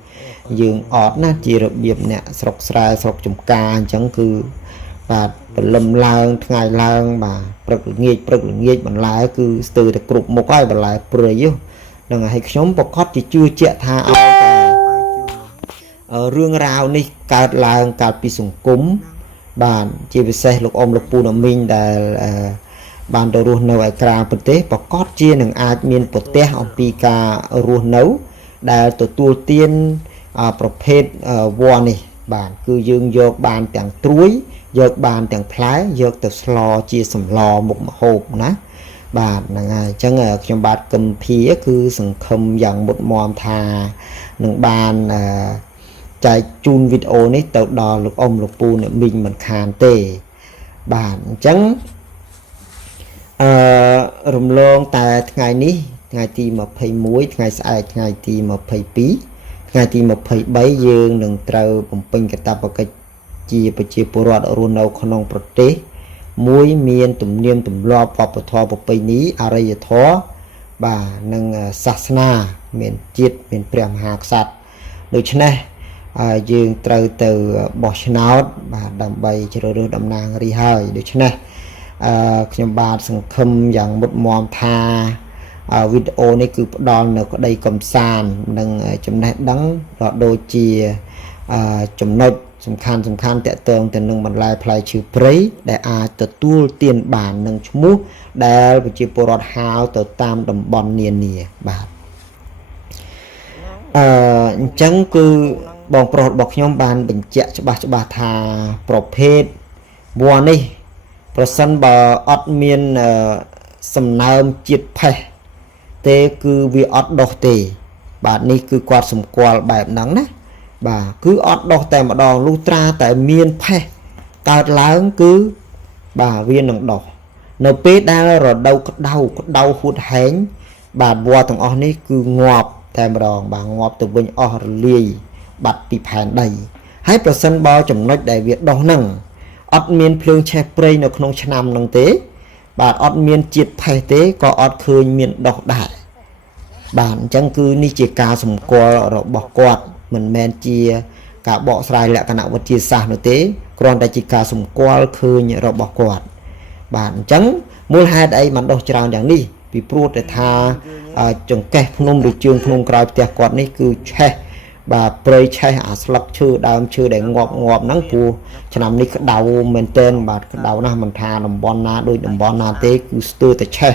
យើងអត់ណាជារបៀបអ្នកស្រុកស្រែស្រុកចំការអញ្ចឹងគឺបាទព្រលឹមឡើងថ្ងៃឡើងបាទព្រឹកល្ងាចបន្លែគឺស្ទើរតែគ្រប់មុខហើយបន្លែព្រៃហ្នឹងហើយខ្ញុំប្រកាសជាជឿជាក់ថាឲ្យតែរឿងរ៉ាវនេះកើតឡើងកាលពីសង្គមបាទជាពិសេសលោកអ៊ំលោកពូណាមីងដែលបានទៅរស់នៅឯក្រៅប្រទេសប្រកាសជានឹងអាចមានប្រទេសអំពីការរស់នៅដែលទទួលទានប្រភេទវល្លិនេះបាទគឺយើងយកបានទាំងត្រួយយកបានទាំងផ្លែយកទៅស្លជាសម្លមុខម្ហូបណាបាទហ្នឹងហើយអញ្ចឹងខ្ញុំបាទគំភាគឺសង្ឃឹមយ៉ាងមុតមមថានឹងបានចែកជូនវីដេអូនេះទៅដល់លោកអ៊ំលោកពូអ្នកមីងមិនខានទេបាទអញ្ចឹងរំលងតែថ្ងៃនេះថ្ងៃទី21ថ្ងៃស្អែកថ្ងៃទី22ថ្ងៃទី23យើងនឹងត្រូវបំពេញកាតព្វកិច្ចជាប្រជាពលរដ្ឋរស់នៅក្នុងប្រទេសមួយមានទំនៀមទម្លាប់វប្បធម៌ប្រពៃណីអរិយធម៌បាទនិងសាសនាមានជាតិមានព្រះមហាក្សត្រដូច្នេះយើងត្រូវទៅបោះឆ្នោតបាទដើម្បីជ្រើសរើសតំណាងរាស្ត្រហើយដូច្នេះខ្ញុំបាទសង្ឃឹមយ៉ាងមុតមមថាវីដេអូនេះគឺផ្ដល់នៅក្តីកំសាន្តនិងចំណេះដឹងក៏ដូចជាចំណុចសំខាន់តកតងទៅនឹងបន្លែផ្លែឈើព្រៃដែលអាចទទួលទានបាននឹងឈ្មោះដែលប្រជាពលរដ្ឋហៅទៅតាមតំបន់នានាបាទអញ្ចឹងគឺបងប្រុសរបស់ខ្ញុំបានបញ្ជាក់ច្បាស់ថាប្រភេទវល្លិនេះប្រសិនបើអត់មានសំណើមជាតិផេះទេគឺវាអត់ដុះទេបាទនេះគឺគាត់សម្គាល់បែបហ្នឹងណាបាទគឺអត់ដុះតែម្ដងលុះត្រាតែមានផេះកើតឡើងគឺបាទវានឹងដុះនៅពេលដែលរដូវក្តៅហួតហែងបាទវល្លិទាំងអស់នេះគឺងាប់តែម្ដងបាទងាប់ទៅវិញអស់រលាយបាត់ពីផែនដីហើយប្រសិនបើចំណុចដែលវាដុះហ្នឹងអត់មានភ្លើងឆេះព្រៃនៅក្នុងឆ្នាំហ្នឹងទេបាទអត់មានជាតិផេះទេក៏អត់ឃើញមានដុះដែរបាទអញ្ចឹងគឺនេះជាការសម្គាល់របស់គាត់មិនមែនជាការបកស្រាយលក្ខណៈវិទ្យាសាស្ត្រនោះទេគ្រាន់តែជាការសម្គាល់ឃើញរបស់គាត់បាទអញ្ចឹងមូលហេតុអីបានដុះច្រើនយ៉ាងនេះពីព្រោះតែថាចង្កេះភ្នំឬជើងភ្នំក្រោយផ្ទះគាត់នេះគឺឆេះបាទព្រៃឆេះអាស្លឹកឈើដើមឈើដែលងាប់ហ្នឹងព្រោះឆ្នាំនេះក្តៅមែនទែនបាទក្តៅណាស់មិនថាតំបន់ណាដូចតំបន់ណាទេគឺស្ទើរតែឆេះ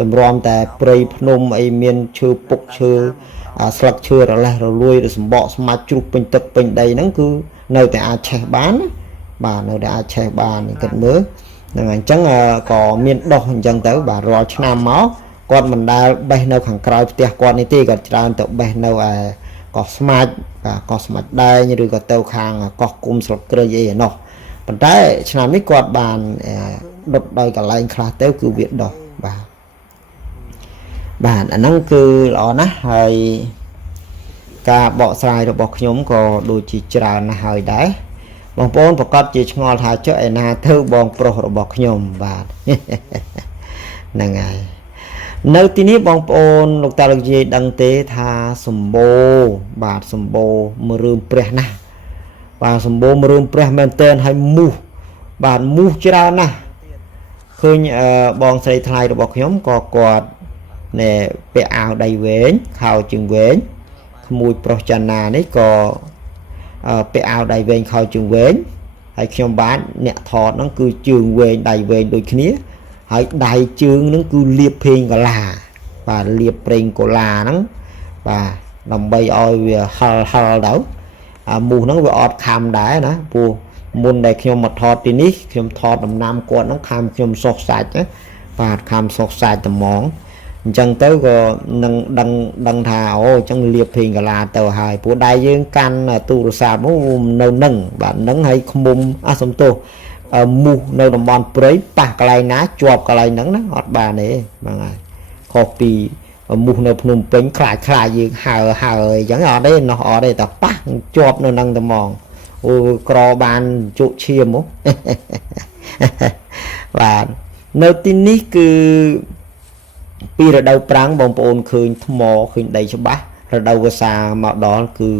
តម្រាំតែព្រៃភ្នំអីមានឈើពុកឈើស្លឹកឈើរលេះរលួយឬសម្បកស្មាច់ជ្រុះពេញទឹកពេញដីហ្នឹងគឺនៅតែអាចឆេះបានបាទនៅតែអាចឆេះបានគិតមើលហ្នឹងអញ្ចឹងក៏មានដុះអញ្ចឹងទៅបាទរាល់ឆ្នាំមកគាត់មិនដែលបេះនៅខាងក្រោយផ្ទះគាត់នេះទេគាត់ច្រើនទៅបេះនៅឯកោះស្មាច់បាទកោះស្មាច់ដែងឬក៏ទៅខាងកោះគុំស្លឹកគ្រៃអីឯណោះប៉ុន្តែឆ្នាំនេះគាត់បានដុតដោយកន្លែងខ្លះទៅគឺវាដុះបាទអាហ្នឹងគឺល្អណាស់ហើយការបកស្រាយរបស់ខ្ញុំក៏ដូចជាច្រើនណាស់ហើយដែរបងប្អូនប្រកាសជាឆ្ងល់ថាចុះឯណាទៅបងប្រុសរបស់ខ្ញុំបាទហ្នឹងហើយនៅទីនេះបងប្អូនលោកតាលោកយាយដឹងទេថាសម្បូរបាទសម្បូរមរឿមព្រះណាស់បាទសម្បូរមរឿមព្រះមែនទែនហើយមូសបាទមូសច្រើនណាស់ឃើញបងស្រីថ្លៃរបស់ខ្ញុំក៏គាត់ណែពាក់អាវដៃវែងខោជើងវែងក្មួយប្រុសចាណានេះក៏ពាក់អាវដៃវែងខោជើងវែងហើយខ្ញុំបាទអ្នកថតហ្នឹងគឺជើងវែងដៃវែងដូចគ្នាហើយដៃជើងហ្នឹងគឺលាបប្រេងកូឡាបាទលាបប្រេងកូឡាហ្នឹងបាទដើម្បីឲ្យវាហិលទៅមូសហ្នឹងវាអត់ខាំដែរណាព្រោះមុនដែលខ្ញុំមកថតទីនេះខ្ញុំថតដំណាំគាត់ហ្នឹងខាំខ្ញុំសុសសាច់ណា បាទខំសុកសាច់ត្មងអញ្ចឹងទៅក៏នឹងដឹងថាអូអញ្ចឹងលៀបពេញកាឡាទៅហើយព្រោះដៃយើងកាន់ទូរស័ព្ទនៅនឹងបាទនឹងហើយឃុំសំទោសមូសនៅតំបន់ព្រៃប៉ះកន្លែងណាជាប់កន្លែងហ្នឹងណាអត់បានទេហ្នឹងហើយខុសពីមូសនៅភ្នំពេញខ្លាចយើងហើអញ្ចឹងអត់ទេណោះអត់ទេតែប៉ះជាប់នៅនឹងតែហ្មងអូក្របានជក់ឈាមហ៎បាទនៅទីនេះគឺពីរដូវប្រាំងបងប្អូនឃើញថ្មឃើញដីច្បាស់រដូវវស្សាមកដល់គឺ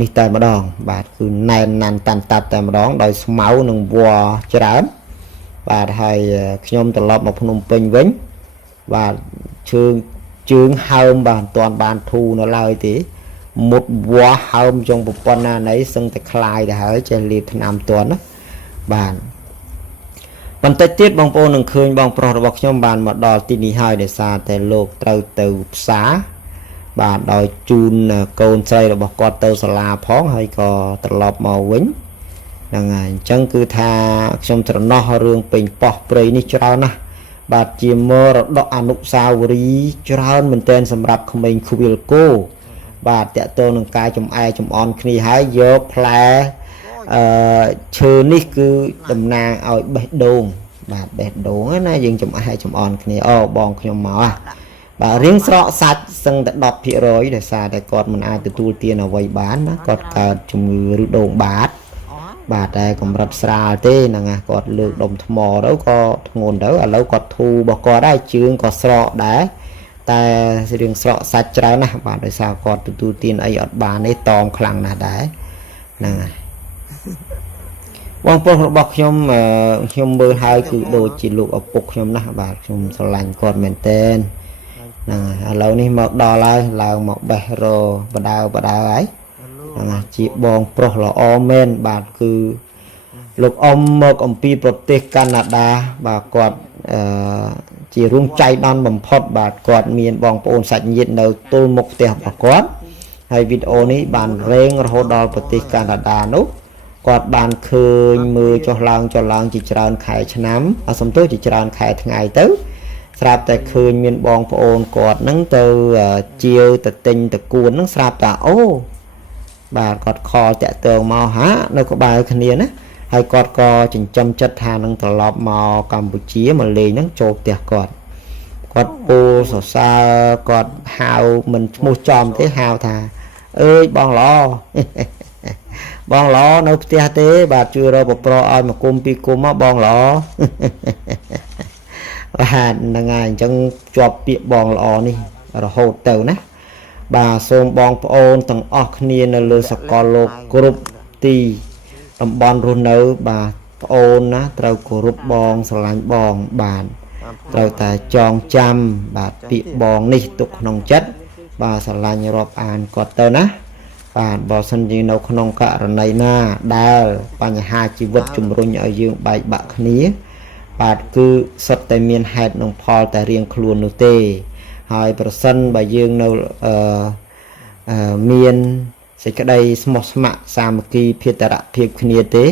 នេះតែម្ដងបាទគឺណែនណាន់តាន់តាប់តែម្ដងដោយស្មៅនិងវល្លិច្រើនបាទហើយខ្ញុំត្រឡប់មកភ្នំពេញវិញបាទជើងហើមបាទមិនទាន់បានធូរនៅឡើយទេមុតវល្លិហើមចុងប្រព័ន្ធណាណីសឹងតែคลายទៅហើយចេះលាបថ្នាំទាន់ណាបាទបន្តិចទៀតបងប្អូននឹងឃើញបងប្រុសរបស់ខ្ញុំបានមកដល់ទីនេះហើយដោយសារតែលោកត្រូវទៅផ្សារបាទដោយជូនកូនស្រីរបស់គាត់ទៅសាលាផងហើយក៏ត្រឡប់មកវិញហ្នឹងហើយអញ្ចឹងគឺថាខ្ញុំត្រណោះរឿងពេញប៉ោះព្រៃនេះច្រើនណាស់បាទជាមរតកអនុស្សាវរីយ៍ច្រើនមែនទែនសម្រាប់ក្មេងខ្វៀលគោបាទតកតនឹងការចំអែចំអន់គ្នាហើយយកផ្លែឈើនេះគឺតំណាងឲ្យបេះដូងបាទបេះដូងណាយើងចំអែចំអន់គ្នាអូបងខ្ញុំមកបាទរៀងស្រកសាច់សឹងតែ 10% ដោយសារតែគាត់មិនអាចទទួលទានអ្វីបានណាគាត់កើតជំងឺឬដូងបាតបាទតែកម្រិតស្រាលទេហ្នឹងណាគាត់លើកដុំថ្មទៅក៏ធ្ងន់ទៅឥឡូវគាត់ធូររបស់គាត់ដែរជើងក៏ស្រកដែរតែរៀងស្រកសាច់ច្រើនណាស់បាទដោយសារគាត់ទទួលទានអីអត់បានទេតមខ្លាំងណាស់ដែរហ្នឹងហើយបងប្រុសរបស់ខ្ញុំមើលហើយគឺដូចជាលោកឪពុកខ្ញុំណាស់បាទខ្ញុំស្រឡាញ់គាត់មែនទែនហ្នឹងហើយឥឡូវនេះមកដល់ហើយឡើងមកបេះរបដៅហើយហ្នឹងជាបងប្រុសល្អមែនបាទគឺលោកអ៊ំមកអំពីប្រទេសកាណាដាបាទគាត់ជារួមចៃដន្យបំផុតបាទគាត់មានបងប្អូនសាច់ញាតិនៅទល់មុខផ្ទះរបស់គាត់ហើយវីដេអូនេះបានរែងរហូតដល់ប្រទេសកាណាដានោះគាត់បានឃើញមើលចុះឡើងជាច្រើនខែឆ្នាំសំទោសជាច្រើនខែថ្ងៃទៅស្រាប់តែឃើញមានបងប្អូនគាត់ហ្នឹងទៅជាវទៅទិញតគួនហ្នឹងស្រាប់តែអូបាទគាត់ខលតាក់ទងមកហានៅក្បែរគ្នាណាហើយគាត់ក៏ចិញ្ចឹមចិត្តថានឹងត្រឡប់មកកម្ពុជាមកលេងហ្នឹងចូលផ្ទះគាត់ពោលសរសើរគាត់ហៅមិនឈ្មោះចំទេហៅថាអើយបងល្អបងល្អនៅផ្ទះទេបាទជួយរកប្រប្រឲ្យមកគុំពីគុំមកបងល្អបាទហ្នឹងហើយអញ្ចឹងជាប់ពាក្យបងល្អនេះរហូតទៅណាបាទសូមបងប្អូនទាំងអស់គ្នានៅលើសកលលោកគ្រប់ទីតំបន់រស់នៅបាទប្អូនណាត្រូវគោរពបងស្រឡាញ់បងបាទត្រូវតែចងចាំបាទពាក្យបងនេះទុកក្នុងចិត្តបាទស្រឡាញ់រាប់អានគាត់ទៅណាបាទបើសិនជានៅក្នុងករណីណាដែលបញ្ហាជីវិតជំរុញឲ្យយើងបែកបាក់គ្នាបាទគឺសុទ្ធតែមានហេតុនិងផលតែរៀងខ្លួននោះទេហើយប្រសិនបើយើងនៅមានសេចក្តីស្មោះស្ម័គ្រសាមគ្គីភេទរភាពគ្នាទេ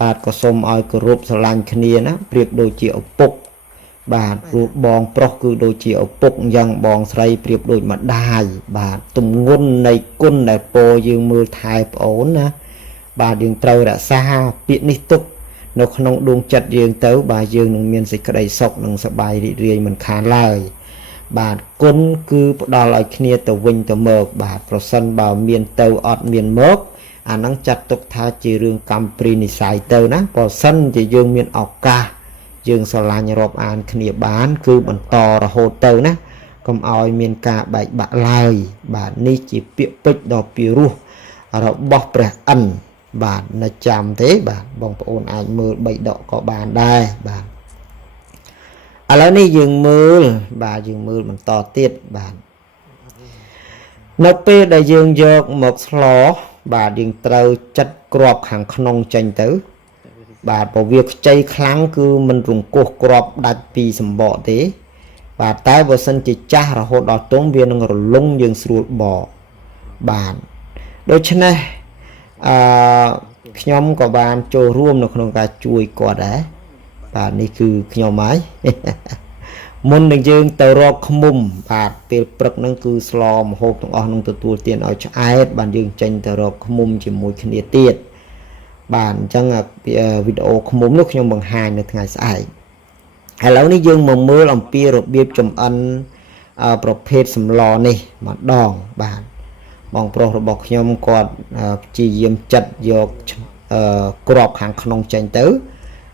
បាទក៏សូមឲ្យគោរពស្រឡាញ់គ្នាណាប្រៀបដូចជាឪពុកបាទរូបបងប្រុសគឺដូចជាឪពុកអញ្ចឹងបងស្រីប្រៀបដូចម្ដាយបាទទម្ងន់នៃគុណដែលពោយើងមើលថែប្អូនណាបាទយើងត្រូវរក្សាពាក្យនេះទុកនៅក្នុងដួងចិត្តយើងទៅបាទយើងនឹងមានសេចក្តីសុខនិងសប្បាយរីករាយមិនខានឡើយបាទគុណគឺផ្ដល់ឲ្យគ្នាទៅវិញទៅមកបាទប្រសិនបើមានទៅអត់មានមកអាហ្នឹងចាត់ទុកថាជារឿងកម្មព្រីនិស័យទៅណាប្រសិនជាយើងមានឱកាសយើងស្រឡាញ់រាប់អានគ្នាបានគឺបន្តរហូតទៅណាកុំឲ្យមានការបែកបាក់ឡើយបាទនេះជាពាក្យពេចន៍ដ៏ពីរោះរបស់ព្រះអិនបាទនៅចាំទេបាទបងប្អូនអាចមើលបីដកក៏បានដែរបាទឥឡូវនេះយើងមើលបន្តទៀតបាទនៅពេលដែលយើងយកមកស្លោបាទយើងត្រូវចាត់គ្រាប់ខាងក្នុងចេញទៅបាទបើវាខ្ចីខ្លាំងគឺមិនរង្គោះគ្រាប់ដាច់ពីសម្បកទេបាទតែបើសិនជាចាស់រហូតដល់ទុំវានឹងរលុងយើងស្រួលបកបាទដូច្នេះខ្ញុំក៏បានចូលរួមនៅក្នុងការជួយគាត់ដែរ បាទនេះគឺខ្ញុំហើយ មុននឹងយើងទៅរកឃ្មុំបាទពេលព្រឹកហ្នឹងគឺស្លម្ហូបទាំងអស់នឹងទទួលទានឲ្យឆ្អែតបានយើងចេញទៅរកឃ្មុំជាមួយគ្នាទៀតបាទអញ្ចឹងវីដេអូឃ្មុំនោះខ្ញុំបង្ហាញនៅថ្ងៃស្អែកឥឡូវនេះយើងមកមើលអំពីរបៀបចម្អិនប្រភេទសម្លនេះម្ដងបាទបងប្រុសរបស់ខ្ញុំគាត់ព្យាយាមចាត់យកក្របខាងក្នុងចេញទៅ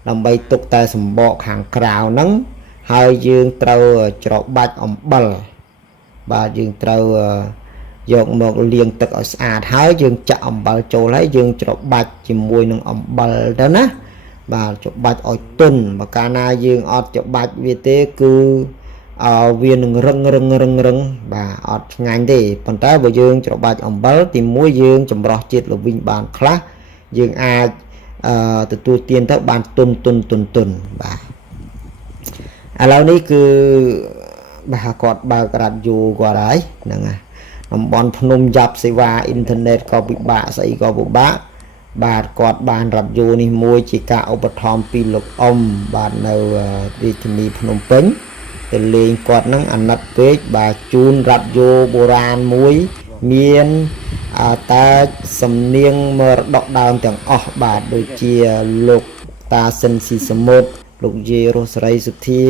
ដើម្បីទុកតែសម្បកខាងក្រៅហ្នឹងហើយយើងត្រូវច្របាច់អំបិលបាទយើងត្រូវយកមកលាងទឹកឲ្យស្អាតហើយយើងចាក់អំបិលចូលហើយយើងច្របាច់ជាមួយនឹងអំបិលទៅណាបាទច្របាច់ឲ្យទន់បើកាលណាយើងអត់ច្របាច់វាទេគឺវានឹងរឹងបាទអត់ឆ្ងាញ់ទេប៉ុន្តែបើយើងច្របាច់អំបិលទីមួយយើងចម្រោះជាតិល្វីងបានខ្លះយើងអាចទទួលទានទៅបានទន់បាទឥឡូវនេះគឺបាទគាត់បើករ៉ាឌីយ៉ូគាត់ហើយហ្នឹងហើយតំបន់ភ្នំយ៉ាប់សេវាអ៊ីនធឺណិតក៏ពិបាកស្អីក៏ពិបាកបាទគាត់បានរ៉ាឌីយ៉ូនេះមួយជាការឧបត្ថម្ភពីលោកអ៊ំបាទនៅរាជធានីភ្នំពេញទៅលេងគាត់ហ្នឹងអាណិតពេកបាទជូនរ៉ាឌីយ៉ូបុរាណមួយមានតែសំនៀងមរតកដើមទាំងអស់បាទដូចជាលោកតាសិនស៊ីសមុទ្រលោកយាយរស់សេរីសុធា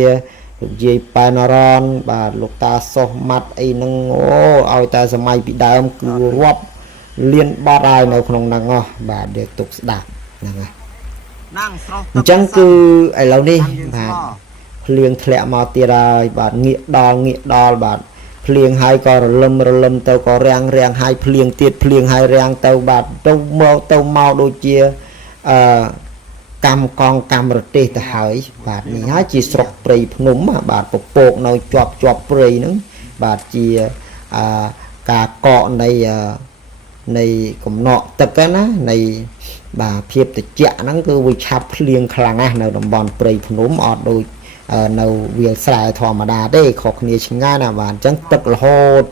លោកយាយប៉ែនរ៉នបាទលោកតាសុសម៉ាត់អីហ្នឹងអូឲ្យតែសម័យពីដើមគឺរាប់លានបទហើយនៅក្នុងហ្នឹងអស់បាទយើងទុកស្ដាប់ហ្នឹងហើយអញ្ចឹងគឺឥឡូវនេះបាទភ្លៀងធ្លាក់មកទៀតហើយបាទងាកដល់បាទភ្លៀងហើយក៏រលឹមទៅក៏រាំងហើយភ្លៀងទៀតភ្លៀងហើយរាំងទៅបាទទៅមកដូចជាកម្មរទេសទៅហើយបាទនេះហើយជាស្រុកព្រៃភ្នំបាទពពកនៅជាប់ព្រៃហ្នឹងបាទជាការកកនៃកំណក់ទឹកណានៃបាទភាពត្រជាក់ហ្នឹងគឺវាឆាប់ភ្លៀងខ្លាំងណាស់នៅតំបន់ព្រៃភ្នំអត់ដូចនៅវាលស្រែធម្មតាទេខុសគ្នាឆ្ងាយណាបាទអញ្ចឹងទឹករហូត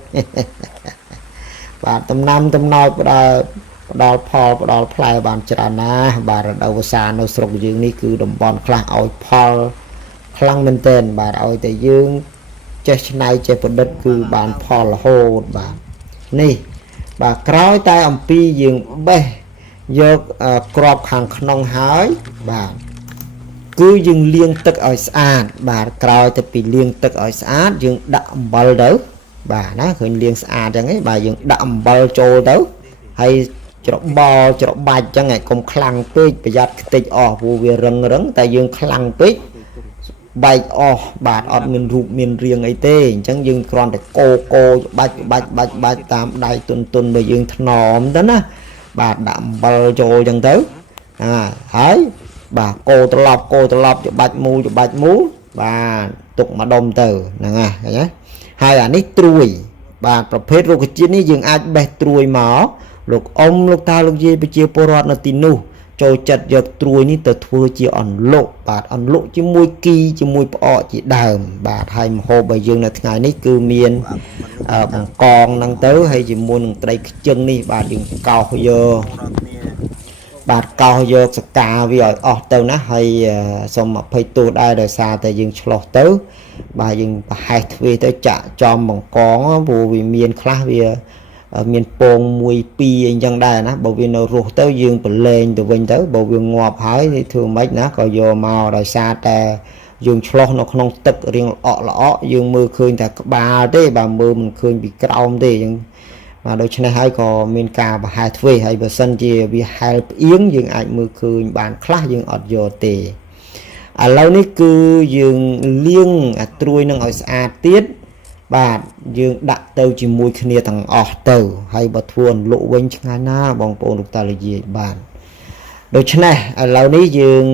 បាទដំណាំដំណោចផ្ដល់ផលផ្ដល់ផ្លែបានច្រើនណាស់បាទរដូវវស្សានៅស្រុកយើងនេះគឺតំបន់ខ្លះឲ្យផលខ្លាំងមែនទែនបាទឲ្យតែយើងចេះច្នៃចេះប្រឌិតគឺបានផលរហូតបាទនេះបាទក្រោយតែអំពីយើងបេះយកក្របខាងក្នុងហើយបាទគឺយើងលាងទឹកឲ្យស្អាតបាទក្រោយទៅពីលាងទឹកឲ្យស្អាតយើងដាក់អំបិលទៅបាទណាឃើញលាងស្អាតអញ្ចឹងឯងបាទយើងដាក់អំបិលចូលទៅហើយច្របល់ច្របាច់អញ្ចឹងឯងកុំខ្លាំងពេកប្រយ័ត្នខ្ទេចអស់ព្រោះវារឹងតែយើងខ្លាំងពេកបែកអស់បាទអត់មានរូបមានរាងអីទេអញ្ចឹងយើងគ្រាន់តែកូបាច់តាមដៃទុនបើយើងថ្នមទៅណាបាទដាក់អំបិលចូលអញ្ចឹងទៅហើយបាទកូរត្រឡប់ច្បាច់មូលបាទទុកមួយដុំទៅហ្នឹងហើយឃើញទេហើយអានេះត្រួយបាទប្រភេទរុក្ខជាតិនេះយើងអាចបេះត្រួយមកលោកអ៊ំលោកតាលោកយាយប្រជាពលរដ្ឋនៅទីនោះចូលចិត្តយកត្រួយនេះទៅធ្វើជាអន្លក់បាទអន្លក់ជាមួយគីជាមួយផ្អកជាដើមបាទហើយម្ហូបរបស់យើងនៅថ្ងៃនេះគឺមានបង្កងហ្នឹងទៅហើយជាមួយនឹងត្រីខ្ជិងនេះបាទយើងកោសយកបាទកោសយកសកាវាឲ្យអស់ទៅណាហើយសូមអភ័យទោសដែរដោយសារតែយើងឆ្លោះទៅបាទយើងប្រហែសទ្វេទៅចាក់ចំបង្កងព្រោះវាមានខ្លះវាមានពង1 2អីចឹងដែរណាបើវានៅរស់ទៅយើងប្រឡែងទៅវិញទៅបើវាងាប់ហើយធ្វើម៉េចណាក៏យកមកដោយសារតែយើងឆ្លោះនៅក្នុងទឹករៀងល្អក់យើងមើលឃើញតែក្បាលទេបើមើលមិនឃើញពីក្រោមទេអញ្ចឹងបាទដូច្នេះហើយក៏មានការប្រហែសទ្វេហើយបើសិនជាវាហែលផ្អៀងយើងអាចមើលឃើញបានខ្លះយើងអត់យកទេឥឡូវនេះគឺយើងលាងអាត្រួយនឹងឲ្យស្អាតទៀតបាទយើងដាក់ទៅជាមួយគ្នាទាំងអស់ទៅហើយបើធ្វើអន្លក់វិញឆ្ងាញ់ណាបងប្អូនលោកតាលោកយាយបានដូច្នេះឥឡូវនេះយើង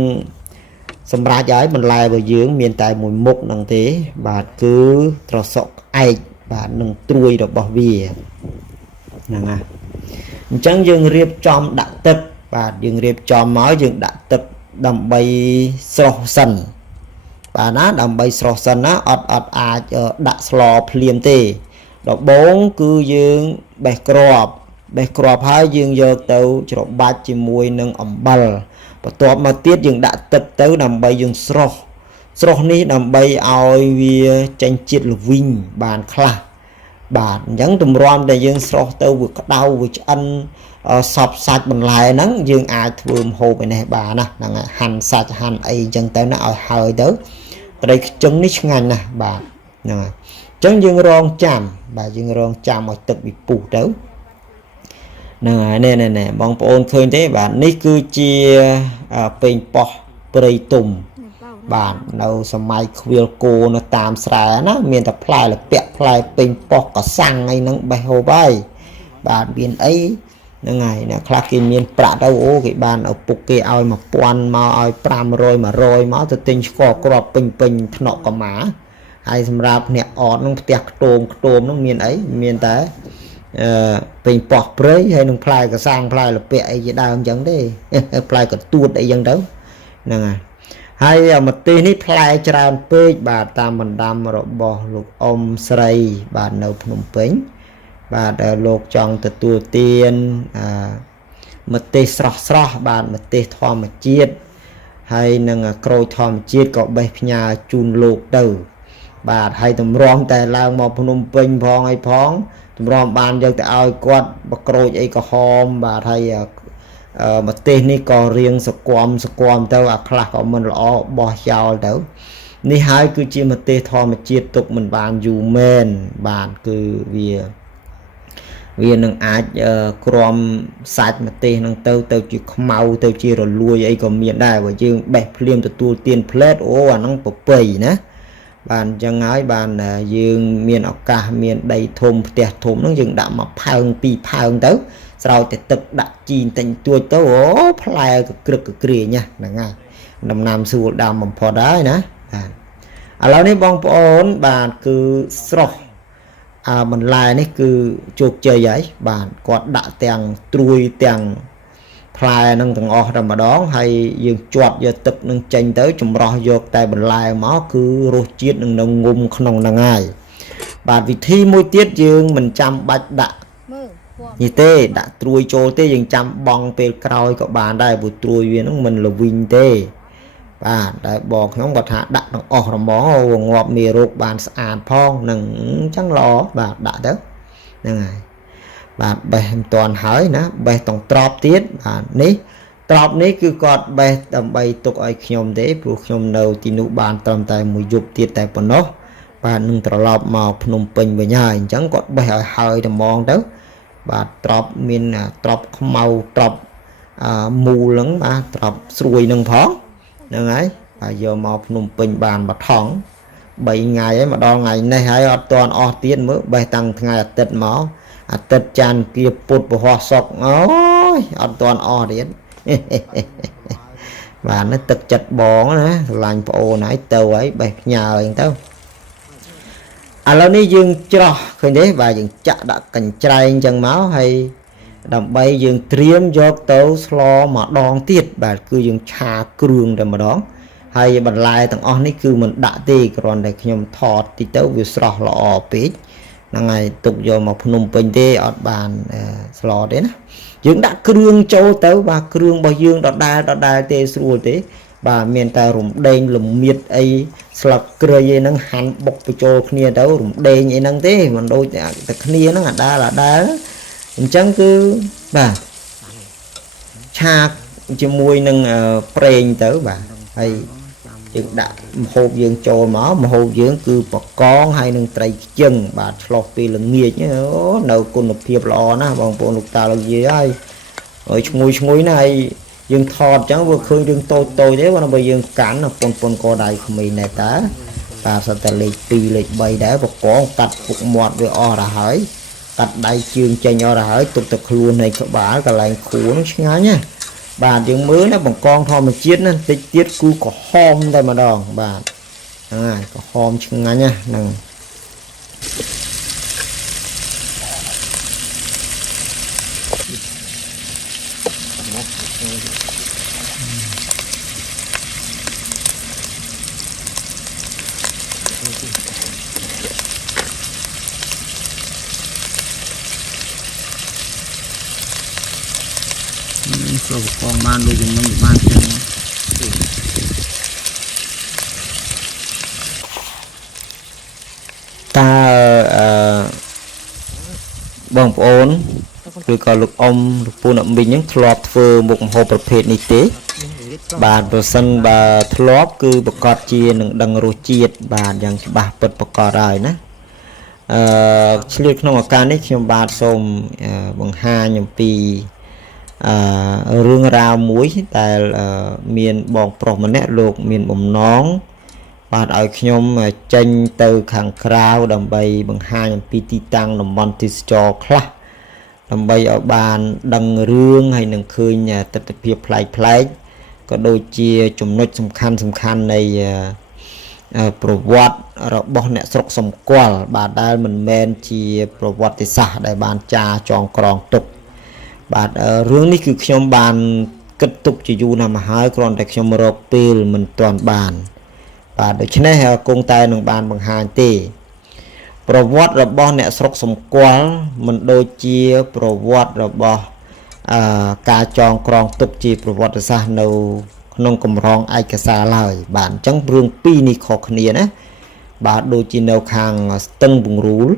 សម្រាប់ឲ្យបន្លែរបស់យើងមានតែមួយមុខហ្នឹងទេបាទគឺត្រសក់ក្អែកបាទនឹងត្រួយរបស់វាហ្នឹងណាអញ្ចឹងយើងរៀបចំដាក់ទឹកបាទយើងរៀបចំមកយើងដាក់ទឹកដើម្បីស្រុះសិនបាទណាដើម្បីស្រស់សិនណាអត់អាចដាក់ស្លភ្លាមទេដំបូងគឺយើងបេះក្របហើយយើងយកទៅច្របាច់ជាមួយនឹងអំបិល បន្ទាប់មកទៀតយើងដាក់ទឹកទៅដើម្បីយើងស្រុះនេះដើម្បីឲ្យវាចេញជាតិល្វីងបានខ្លះបាទអញ្ចឹងទម្រាំដែលយើងស្រុះទៅវាក្តៅវាឆ្អិនសពសាច់បន្លែហ្នឹងយើងអាចធ្វើម្ហូបឯនេះបានណាហ្នឹងហើយហាន់សាច់ហាន់អីអញ្ចឹងទៅណាឲ្យហើយទៅត្រីខ្ជឹងនេះឆ្ងាញ់ណាស់បាទហ្នឹងហើយអញ្ចឹងយើងរងចាំបាទយើងរងចាំឲ្យទឹកវាពុះទៅហ្នឹងហើយណែបងប្អូនឃើញទេបាទនេះគឺជាពេញប៉ោះព្រៃទុំបាទនៅសម័យខ្វៀលគោនៅតាមស្រែណាមានតែផ្លែលពាក់ផ្លែពេញប៉ោះកសាំងអីហ្នឹងបេះហូបហើយបាទមានអីហ្នឹងហើយអ្នកខ្លះគេមានប្រាក់ទៅអូគេបានឪពុកគេឲ្យ1000មកឲ្យ500 100មកទៅទិញស្ករគ្រាប់ពេញថ្នាក់កម្មាហើយសម្រាប់អ្នកអត់ហ្នឹងផ្ទះខ្ទមហ្នឹងមានអីមានតែពេញប៉ោះព្រៃហើយនឹងផ្លែកសាំងផ្លែលពាក់អីជាដើមអញ្ចឹងទេផ្លែកទួតអីអញ្ចឹងទៅហ្នឹងហើយម្ទេសនេះផ្លែច្រើនពេកបាទតាមបណ្ដាំរបស់លោកអ៊ំស្រីបាទនៅភ្នំពេញបាទលោកចង់ទទួលទានម្ទេសស្រស់បាទម្ទេសធម្មជាតិហើយនឹងក្រូចធម្មជាតិក៏បេះផ្ញើជូនលោកទៅបាទហើយតម្រាំតែឡើងមកភ្នំពេញផងអីផងតម្រាំបានយកទៅឲ្យគាត់បក្រូចអីក៏ហមបាទហើយម្ទេសនេះក៏រៀងសគមទៅអាខ្លះក៏មិនល្អបោះចោលទៅនេះហើយគឺជាម្ទេសធម្មជាតិទុកមិនបានយូរមែនបាទគឺវានឹងអាចក្រំសាច់ម្ទេសនឹងទៅជាខ្មៅទៅជារលួយអីក៏មានដែរបើយើងបេះភ្លាមទទួលទានផ្លែតអូអាហ្នឹងប្រពៃណាបាទអញ្ចឹងហើយបានយើងមានឱកាសមានដីធំផ្ទះធំហ្នឹងយើងដាក់1ផើង2ផើងទៅស្រោចតែទឹកដាក់ជីនតែងទួចទៅអូផ្លែក៏ក្រឹកក្រៀញហ្នឹងហើយដំណាំស្រួលដាំបំផុតហើយណាបាទឥឡូវនេះបងប្អូនបាទគឺស្រស់បន្លែនេះគឺជោគជ័យហើយបាទគាត់ដាក់ទាំងត្រួយទាំងផ្លែនឹងទាំងអស់តែម្ដងហើយយើងជាត់យកទឹកនឹងចេញទៅចម្រោះយកតែបន្លែមកគឺរសជាតិនឹងនៅងុំក្នុងហ្នឹងហើយបាទវិធីមួយទៀតយើងមិនចាំបាច់ដាក់នេះទេដាក់ត្រួយចូលទេយើងចាំបង់ពេលក្រោយក៏បានដែរព្រោះត្រួយវាហ្នឹងមិនល្វីងទេបាទតែបងខ្ញុំគាត់ថាដាក់ទាំងអស់រមងងាប់មេរោគបានស្អាតផងនឹងអញ្ចឹងល្អបាទដាក់ទៅហ្នឹងហើយបាទបេះមិនតាន់ហើយណាបេះតង់ត្រប់ទៀតបាទនេះត្រប់នេះគឺគាត់បេះដើម្បីទុកឲ្យខ្ញុំទេព្រោះខ្ញុំនៅទីនោះបានត្រឹមតែមួយយប់ទៀតតែប៉ុណ្ណោះបាទនឹងត្រឡប់មកភ្នំពេញវិញហើយអញ្ចឹងគាត់បេះឲ្យហើយតែហ្មងទៅបាទត្រប់មានត្រប់ខ្មៅត្រប់មូលហ្នឹងបាទត្រប់ស្រួយហ្នឹងផងហ្នឹងហើយហើយយកមកភ្នំពេញបានមួយថង3ថ្ងៃហើយមកដល់ថ្ងៃនេះហើយអត់ទាន់អស់ទៀតមើលបេះតាំងថ្ងៃអាទិត្យមកអាទិត្យច័ន្ទគៀពុទ្ធពហោះសុកអូយអត់ទាន់អស់ទៀតបាទនេះទឹកចិត្តបងណាស្រឡាញ់ប្អូនហើយទៅហើយបេះផ្ញើអីទៅឥឡូវនេះយើងច្រោះឃើញទេបាទយើងចាក់ដាក់កញ្ច្រែងចឹងមកហើយដើម្បីយើងត្រៀមយកទៅស្លម្ដងទៀតបាទគឺយើងឆាគ្រឿងតែម្ដងហើយបន្លែទាំងអស់នេះគឺមិនដាក់ទេគ្រាន់តែខ្ញុំថតតិចទៅវាស្រស់ល្អពេកហ្នឹងហើយទុកយកមកភ្នំពេញទេអត់បានស្លទេណាយើងដាក់គ្រឿងចូលទៅបាទគ្រឿងរបស់យើងដដែលទេស្រួលទេបាទមានតែរំដេងលមៀតអីស្លឹកគ្រៃអីហ្នឹងហាន់បុកបញ្ចូលគ្នាទៅរំដេងអីហ្នឹងទេមិនដូចតែគ្នាហ្នឹងអាដាលអញ្ចឹងគឺបាទឆាជាមួយនឹងប្រេងទៅបាទហើយយើងដាក់ម្ហូបយើងចូលមកម្ហូបយើងគឺបកងហើយនឹងត្រីខ្ជិងបាទឆ្លោះពីល្ងាចអូនៅគុណភាពល្អណាស់បងប្អូនលោកតាលោកយាយហើយឈ្ងុយណាស់ហើយយើងថតអញ្ចឹងវាឃើញរឿងតូចទេបើយើងកាន់ប៉ុនក៏ដៃក្មេងដែរតាបាទសិតតែលេខ2លេខ3ដែរបកងកាត់ពុកមាត់វាអស់ទៅហើយកាត់ដៃជើងចេញអស់ទៅហើយទុកតែខ្លួននៃក្បាលកន្លែងខួរនឹងឆ្ងាញ់ណាបាទយើងមើលណាបង្កងធម្មជាតិណាតិចទៀតគឺក្រហមតែម្ដងបាទហ្នឹងហើយក្រហមឆ្ងាញ់ណាហ្នឹង rồi con ban đôi chúng mình ban chân ta bong ôn rồi còn lục ông lục phu nậm bình những thọp vừa một hồประเภท này tế bà đồ sân bà thọp cứ bậc cọt chia nâng đằng rô chiết bà dàng bà bật bậc cọt rồi nè liệt trongการនេះខ្ញុំបាទសូមបង្ហាញអំពីរឿងរ៉ាវមួយដែលមានបងប្រុសម្នាក់លោកមានបំណងបាទឲ្យខ្ញុំចេញទៅខាងក្រៅដើម្បីបង្ហាញអំពីទីតាំងតំបន់ទេសចរខ្លះដើម្បីឲ្យបានដឹងរឿងហើយនឹងឃើញទស្សនវិជ្ជាប្លែកៗក៏ដូចជាចំណុចសំខាន់នៃប្រវត្តិរបស់អ្នកស្រុកសម្គាល់បាទដែលមិនមែនជាប្រវត្តិសាស្ត្រដែលបានចារចងក្រងទុកបាទរឿងនេះគឺខ្ញុំបានគិតទុកជាយូរណាស់មកហើយគ្រាន់តែខ្ញុំរកពេលមិនទាន់បានបាទដូច្នេះគង់តែនឹងបានបង្ហាញទេប្រវត្តិរបស់អ្នកស្រុកសម្គាល់មិនដូចជាប្រវត្តិរបស់ការចងក្រងទុកជាប្រវត្តិសាស្ត្រនៅក្នុងកម្រងឯកសារឡើយបាទអញ្ចឹងរឿងពីរនេះខុសគ្នាណាបាទដូចជានៅខាងស្ទឹងពង្រូល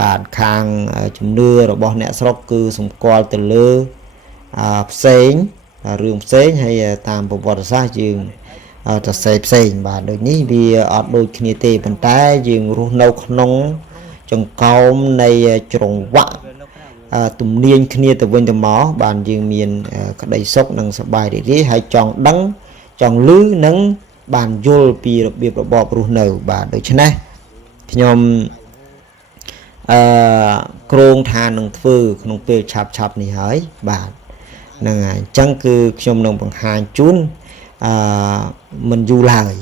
បាទខាងជំនឿរបស់អ្នកស្រុកគឺសម្គាល់ទៅលើផ្សេងរឿងផ្សេងហើយតាមប្រវត្តិសាស្ត្រយើងទៅផ្សេងបាទដូចនេះវាអត់ដូចគ្នាទេប៉ុន្តែយើងរស់នៅក្នុងចង្កោមនៃជ្រងវាក់ទំនាញគ្នាទៅវិញទៅមកបានយើងមានក្តីសុខនិងសប្បាយរីករាយហើយចង់ដឹងចង់ឮនិងបានយល់ពីរបៀបរបបរស់នៅបាទដូច្នេះខ្ញុំគ្រោងថានឹងធ្វើក្នុងពេលឆាប់នេះហើយបាទហ្នឹងហើយអញ្ចឹងគឺខ្ញុំនឹងបង្ហាញជូនមិនយូរឡើយ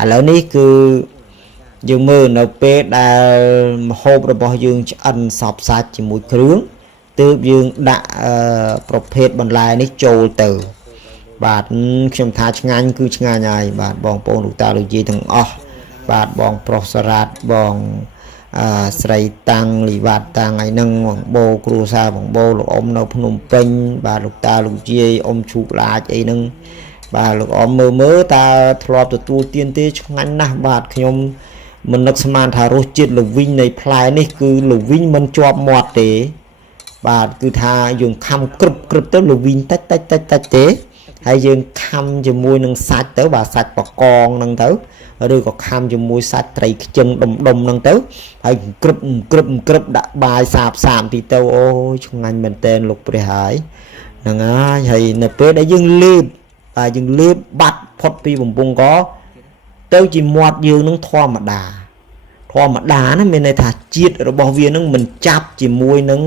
ឥឡូវនេះគឺយើងមើលនៅពេលដែលម្ហូបរបស់យើងឆ្អិនសពសាច់ជាមួយគ្រឿងទើបយើងដាក់ប្រភេទបន្លែនេះចូលទៅបាទខ្ញុំថាឆ្ងាញ់គឺឆ្ងាញ់ហើយបាទបងប្អូនលោកតាលោកយាយទាំងអស់បាទបងប្រុសសារ៉ាត់បងស្រីតាំងលីវ៉ាត់តាំងហើយនឹងបងបោគ្រូសាបងបោលោកអ៊ំនៅភ្នំពេញបាទលោកតាលោកយាយអ៊ំឈូកឡាចអីហ្នឹងបាទលោកអ៊ំមើលតើធ្លាប់ទទួលទានទេឆ្ងាញ់ណាស់បាទខ្ញុំមិននឹកស្មានថារសជាតិល្វីងនៃផ្លែនេះគឺល្វីងមិនជាប់មាត់ទេបាទគឺថាយើងខំក្រឹបទៅល្វីងតិចទេហើយយើងខំជាមួយនឹងសាច់ទៅបាទសាច់បកងហ្នឹងទៅឬក៏ខំជាមួយសាច់ត្រីខ្ជិងដុំហ្នឹងទៅហើយក្រឹបដាក់បាយសាបទីទៅអូយឆ្ងាញ់មែនតើលោកព្រះហើយហ្នឹងហើយនៅពេលដែលយើងលេបបាត់ផុតពីបំពង់កទៅជាមាត់យើងនឹងធម្មតាណាមានន័យថាជាតិរបស់វានឹងមិនចាប់ជាមួយនឹង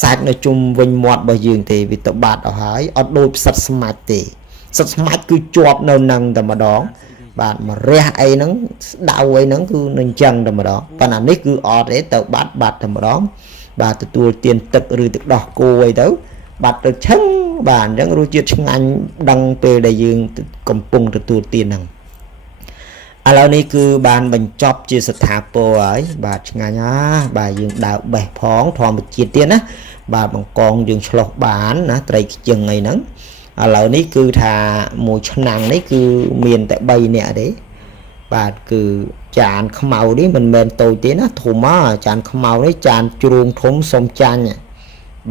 សាច់នៅជុំវិញមាត់របស់យើងទេវាទៅបាត់អស់ហើយអត់ដូចផ្សិតស្មាច់ទេផ្សិតស្មាច់គឺជាប់នៅនឹងតែម្ដងបាទមករះអីហ្នឹងស្ដៅអីហ្នឹងគឺនឹងចឹងតែម្ដងប៉ុន្តែនេះគឺអត់ទេទៅបាត់តែម្ដងបាទទទួលទានទឹកឬទឹកដោះគោអីទៅបាត់ទៅឆឹងបាទអញ្ចឹងរសជាតិឆ្ងាញ់ដឹងពេលដែលយើងកំពុងទទួលទានហ្នឹងឥឡូវនេះគឺបានបញ្ចប់ជាស្ថាពរហើយបាទឆ្ងាញ់បាទយើងដើរបេះផងធម្មជាតិទៀតណាបាទបង្កងយើងឆ្លោះបានណាត្រីខ្ជិងអីហ្នឹងឥឡូវនេះគឺថាមួយឆ្នាំងនេះគឺមានតែ3នាក់ទេបាទគឺចានខ្មៅនេះមិនមែនតូចទេណាធំចានខ្មៅនេះចានជ្រូងធំសុំចាញ់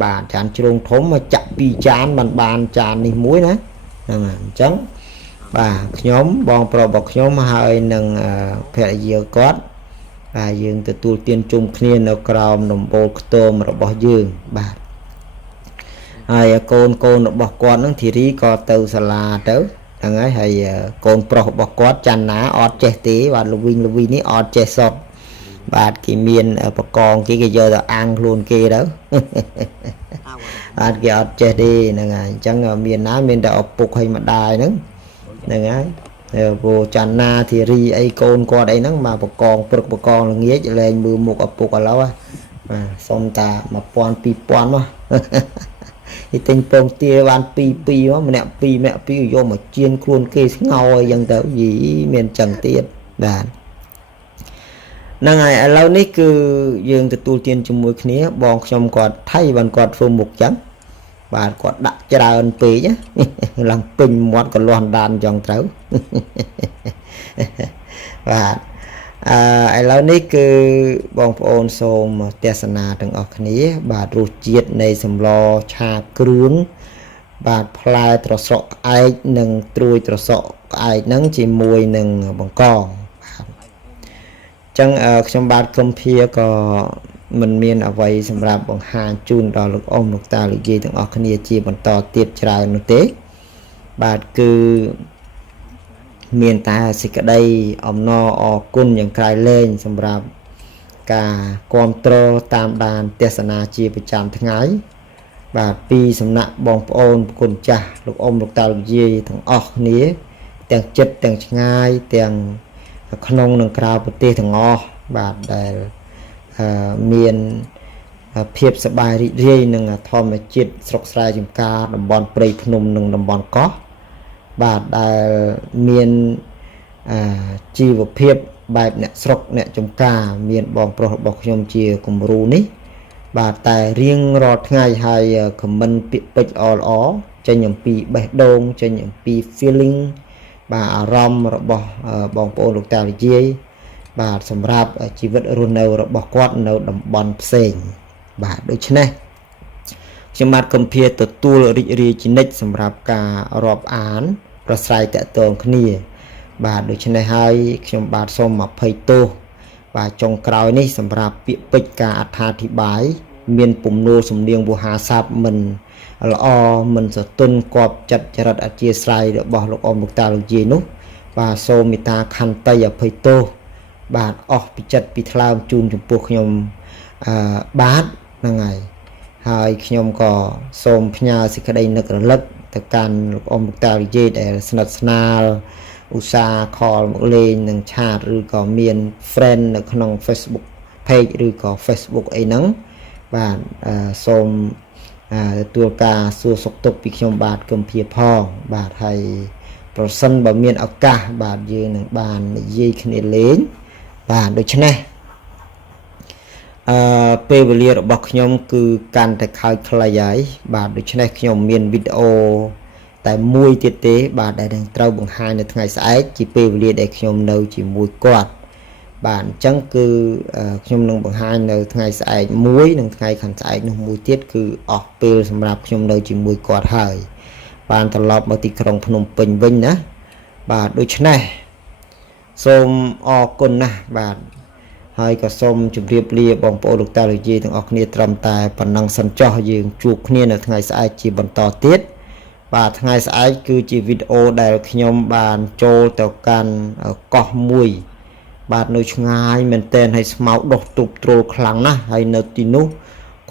បាទចានជ្រូងធំមកចាក់2ចានបានចាននេះមួយណាហ្នឹងហើយអញ្ចឹងបាទខ្ញុំបងប្រុសរបស់ខ្ញុំហើយនឹងភរិយាគាត់បាទយើងទទួលទានជុំគ្នានៅក្រោមដំបូលខ្ទមរបស់យើងបាទហើយកូនរបស់គាត់នឹងធីរីក៏ទៅសាលាទៅហ្នឹងហើយកូនប្រុសរបស់គាត់ច័ន្ទណាអត់ចេះទេបាទល្វីងនេះអត់ចេះសតបាទគេមានបកងគេយកទៅអាំងខ្លួនគេទៅបាទគេអត់ចេះទេហ្នឹងហើយអញ្ចឹងមានតែឪពុកហើយម្ដាយហ្នឹងហើយពូច័ន្ទណាធីរីអីកូនគាត់អីហ្នឹងមកបកងព្រឹកបកងល្ងាចលែងមើលមុខឪពុកឥឡូវបាទសុំតា1000 2000មកទីទិញពងទាបាន2មកម្នាក់2យកមកជៀនខ្លួនគេស្ងោរអីចឹងទៅយីមានចឹងទៀតបាទហ្នឹងហើយឥឡូវនេះគឺយើងទទួលទានជាមួយគ្នាបងខ្ញុំគាត់ថៃបានគាត់ធ្វើមុខចឹង បាទគាត់ដាក់ច្រើនពេកឡើងពេញមាត់ក៏លាស់ដានចង់ត្រូវបាទឥឡូវនេះគឺបងប្អូនសូមទេសនាទាំងអស់គ្នាបាទរសជាតិនៃសម្លឆាគ្រឿងបាទផ្លែត្រសក់ក្អែកនិងត្រួយត្រសក់ក្អែកហ្នឹងជាមួយនឹងបង្កងបាទអញ្ចឹងខ្ញុំបាទគំភាក៏មិនមានអ្វីសម្រាប់បង្ហាញជូនដល់លោកអ៊ំលោកតាលោកយាយទាំងអស់គ្នាជាបន្តទៀតច្រើននោះទេបាទគឺមានតែសេចក្តីអំណរអរគុណយ៉ាងក្រៃលែងសម្រាប់ការគាំទ្រតាមដានទេសនាជាប្រចាំថ្ងៃបាទពីសំណាក់បងប្អូនប្រគុណចាស់លោកអ៊ំលោកតាលោកយាយទាំងអស់គ្នាទាំងចិត្តទាំងឆ្ងាយទាំងក្នុងនិងក្រៅប្រទេសទាំងអស់បាទដែលមានភាពសប្បាយរីករាយនឹងធម្មជាតិស្រុកស្រែចម្ការតំបន់ព្រៃភ្នំនិងតំបន់កោះបាទដែលមានជីវភាពបែបអ្នកស្រុកអ្នកចម្ការមានបងប្រុសរបស់ខ្ញុំជាគំរូនេះបាទតែរៀងរាល់ថ្ងៃហើយខមមិនពាក្យពេចន៍ល្អចេញអំពីបេះដូងចេញអំពី feeling បាទអារម្មណ៍របស់បងប្អូនលោកតាលោកយាយបាទសម្រាប់ជីវិតរស់នៅរបស់គាត់នៅតំបន់ផ្សេងបាទដូច្នេះខ្ញុំបាទគំភាទទួលរីករាយជានិច្ចសម្រាប់ការរាប់អានប្រស្រ័យតាក់ទងគ្នាបាទដូច្នេះហើយខ្ញុំបាទសូមអភ័យទោសបាទចុងក្រោយនេះសម្រាប់ពាក្យពេចន៍ការអត្ថាធិប្បាយមានពំនួលសំនៀងវោហារស័ព្ទមិនល្អមិនសទន់គប់ចិត្តចរិតអធិស្ឋានរបស់លោកអ៊ំលោកតាលោកយាយនោះបាទសូមមេត្តាខន្តីអភ័យទោសបាទអស់ពីចិត្តពីថ្លើមជូនចំពោះខ្ញុំបាទហ្នឹងហើយខ្ញុំក៏សូមផ្ញើសេចក្តីនឹករលឹកទៅកាន់លោកអ៊ំលោកតាលោកយាយដែលស្និទ្ធស្នាលឧស្សាហ៍ខលមកលេងនឹងឆាតឬក៏មាន friend នៅក្នុង Facebook page ឬក៏ Facebook អីហ្នឹងបាទសូមទទួលការសួរសុខទុក្ខពីខ្ញុំបាទគំភាផងបាទហើយប្រសិនបើមានឱកាសបាទយើងនឹងបាននិយាយគ្នាលេងបាទដូច្នេះពេលវេលារបស់ខ្ញុំគឺកាន់តែខើចខ្លីហើយបាទដូច្នេះខ្ញុំមានវីដេអូតែមួយទៀតទេបាទដែលនឹងត្រូវបង្ហាញនៅថ្ងៃស្អែកជាពេលវេលាដែលខ្ញុំនៅជាមួយគាត់បាទអញ្ចឹងគឺខ្ញុំនឹងបង្ហាញនៅថ្ងៃស្អែកមួយនិងថ្ងៃខាងស្អែកនោះមួយទៀតគឺអស់ពេលសម្រាប់ខ្ញុំនៅជាមួយគាត់ហើយបានត្រឡប់មកទីក្រុងភ្នំពេញវិញណាបាទដូច្នេះសូមអរគុណណាស់បាទហើយក៏សូមជម្រាបលាបងប្អូនលោកតាលោកយាយទាំងអស់គ្នាត្រឹមតែប៉ុណ្ណឹងសិនចុះយើងជួបគ្នានៅថ្ងៃស្អែកជាបន្តទៀតបាទថ្ងៃស្អែកគឺជាវីដេអូដែលខ្ញុំបានចូលទៅកាន់កោះមួយបាទនៅឆ្ងាយមែនទែនហើយស្មៅដុះទប់ទ្រុលខ្លាំងណាស់ហើយនៅទីនោះ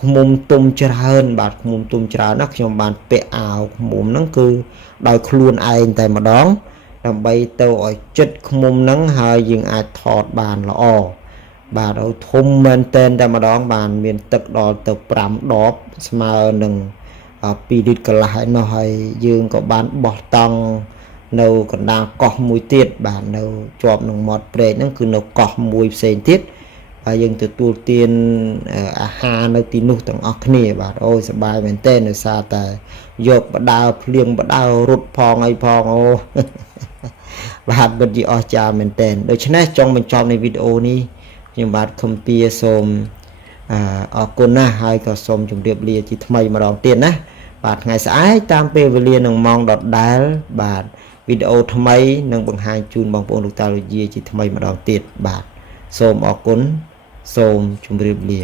ឃ្មុំទុំច្រើនបាទឃ្មុំទុំច្រើនណាស់ខ្ញុំបានពាក់អាវឃ្មុំហ្នឹងគឺដោយខ្លួនឯងតែម្ដងដើម្បីទៅឲ្យចិត្តឃ្មុំហ្នឹងហើយយើងអាចថតបានល្អបាទឲ្យធំមែនតែនតែម្ដងបានមានទឹកដល់ទៅ5ដបស្មើនឹង2លីត្រកន្លះឯនោះហើយយើងក៏បានបោះតង់នៅកណ្ដាលកោះមួយទៀតបាទនៅជាប់នឹងមាត់ព្រែកហ្នឹងគឺនៅកោះមួយផ្សេងទៀតហើយយើងទទួលទានអាហារនៅទីនោះទាំងអស់គ្នាបាទអូយសប្បាយមែនទែនដោយសារតែយកបដាភ្លៀងបដារត់ផងអីផងអូបាទពិតជាអស្ចារ្យមែនទែនដូច្នេះចង់បញ្ចប់នៃវីដេអូនេះខ្ញុំបាទខំពីសូមអរគុណណាស់ហើយក៏សូមជម្រាបលាជាថ្មីម្ដងទៀតណាបាទថ្ងៃស្អែកតាមពេលវេលានឹងម៉ោងដដែលបាទវីដេអូថ្មីនឹងបង្ហាញជូនបងប្អូនលោកតាលោកយាយជាថ្មីម្ដងទៀតបាទសូមអរគុណសូមជម្រាបលា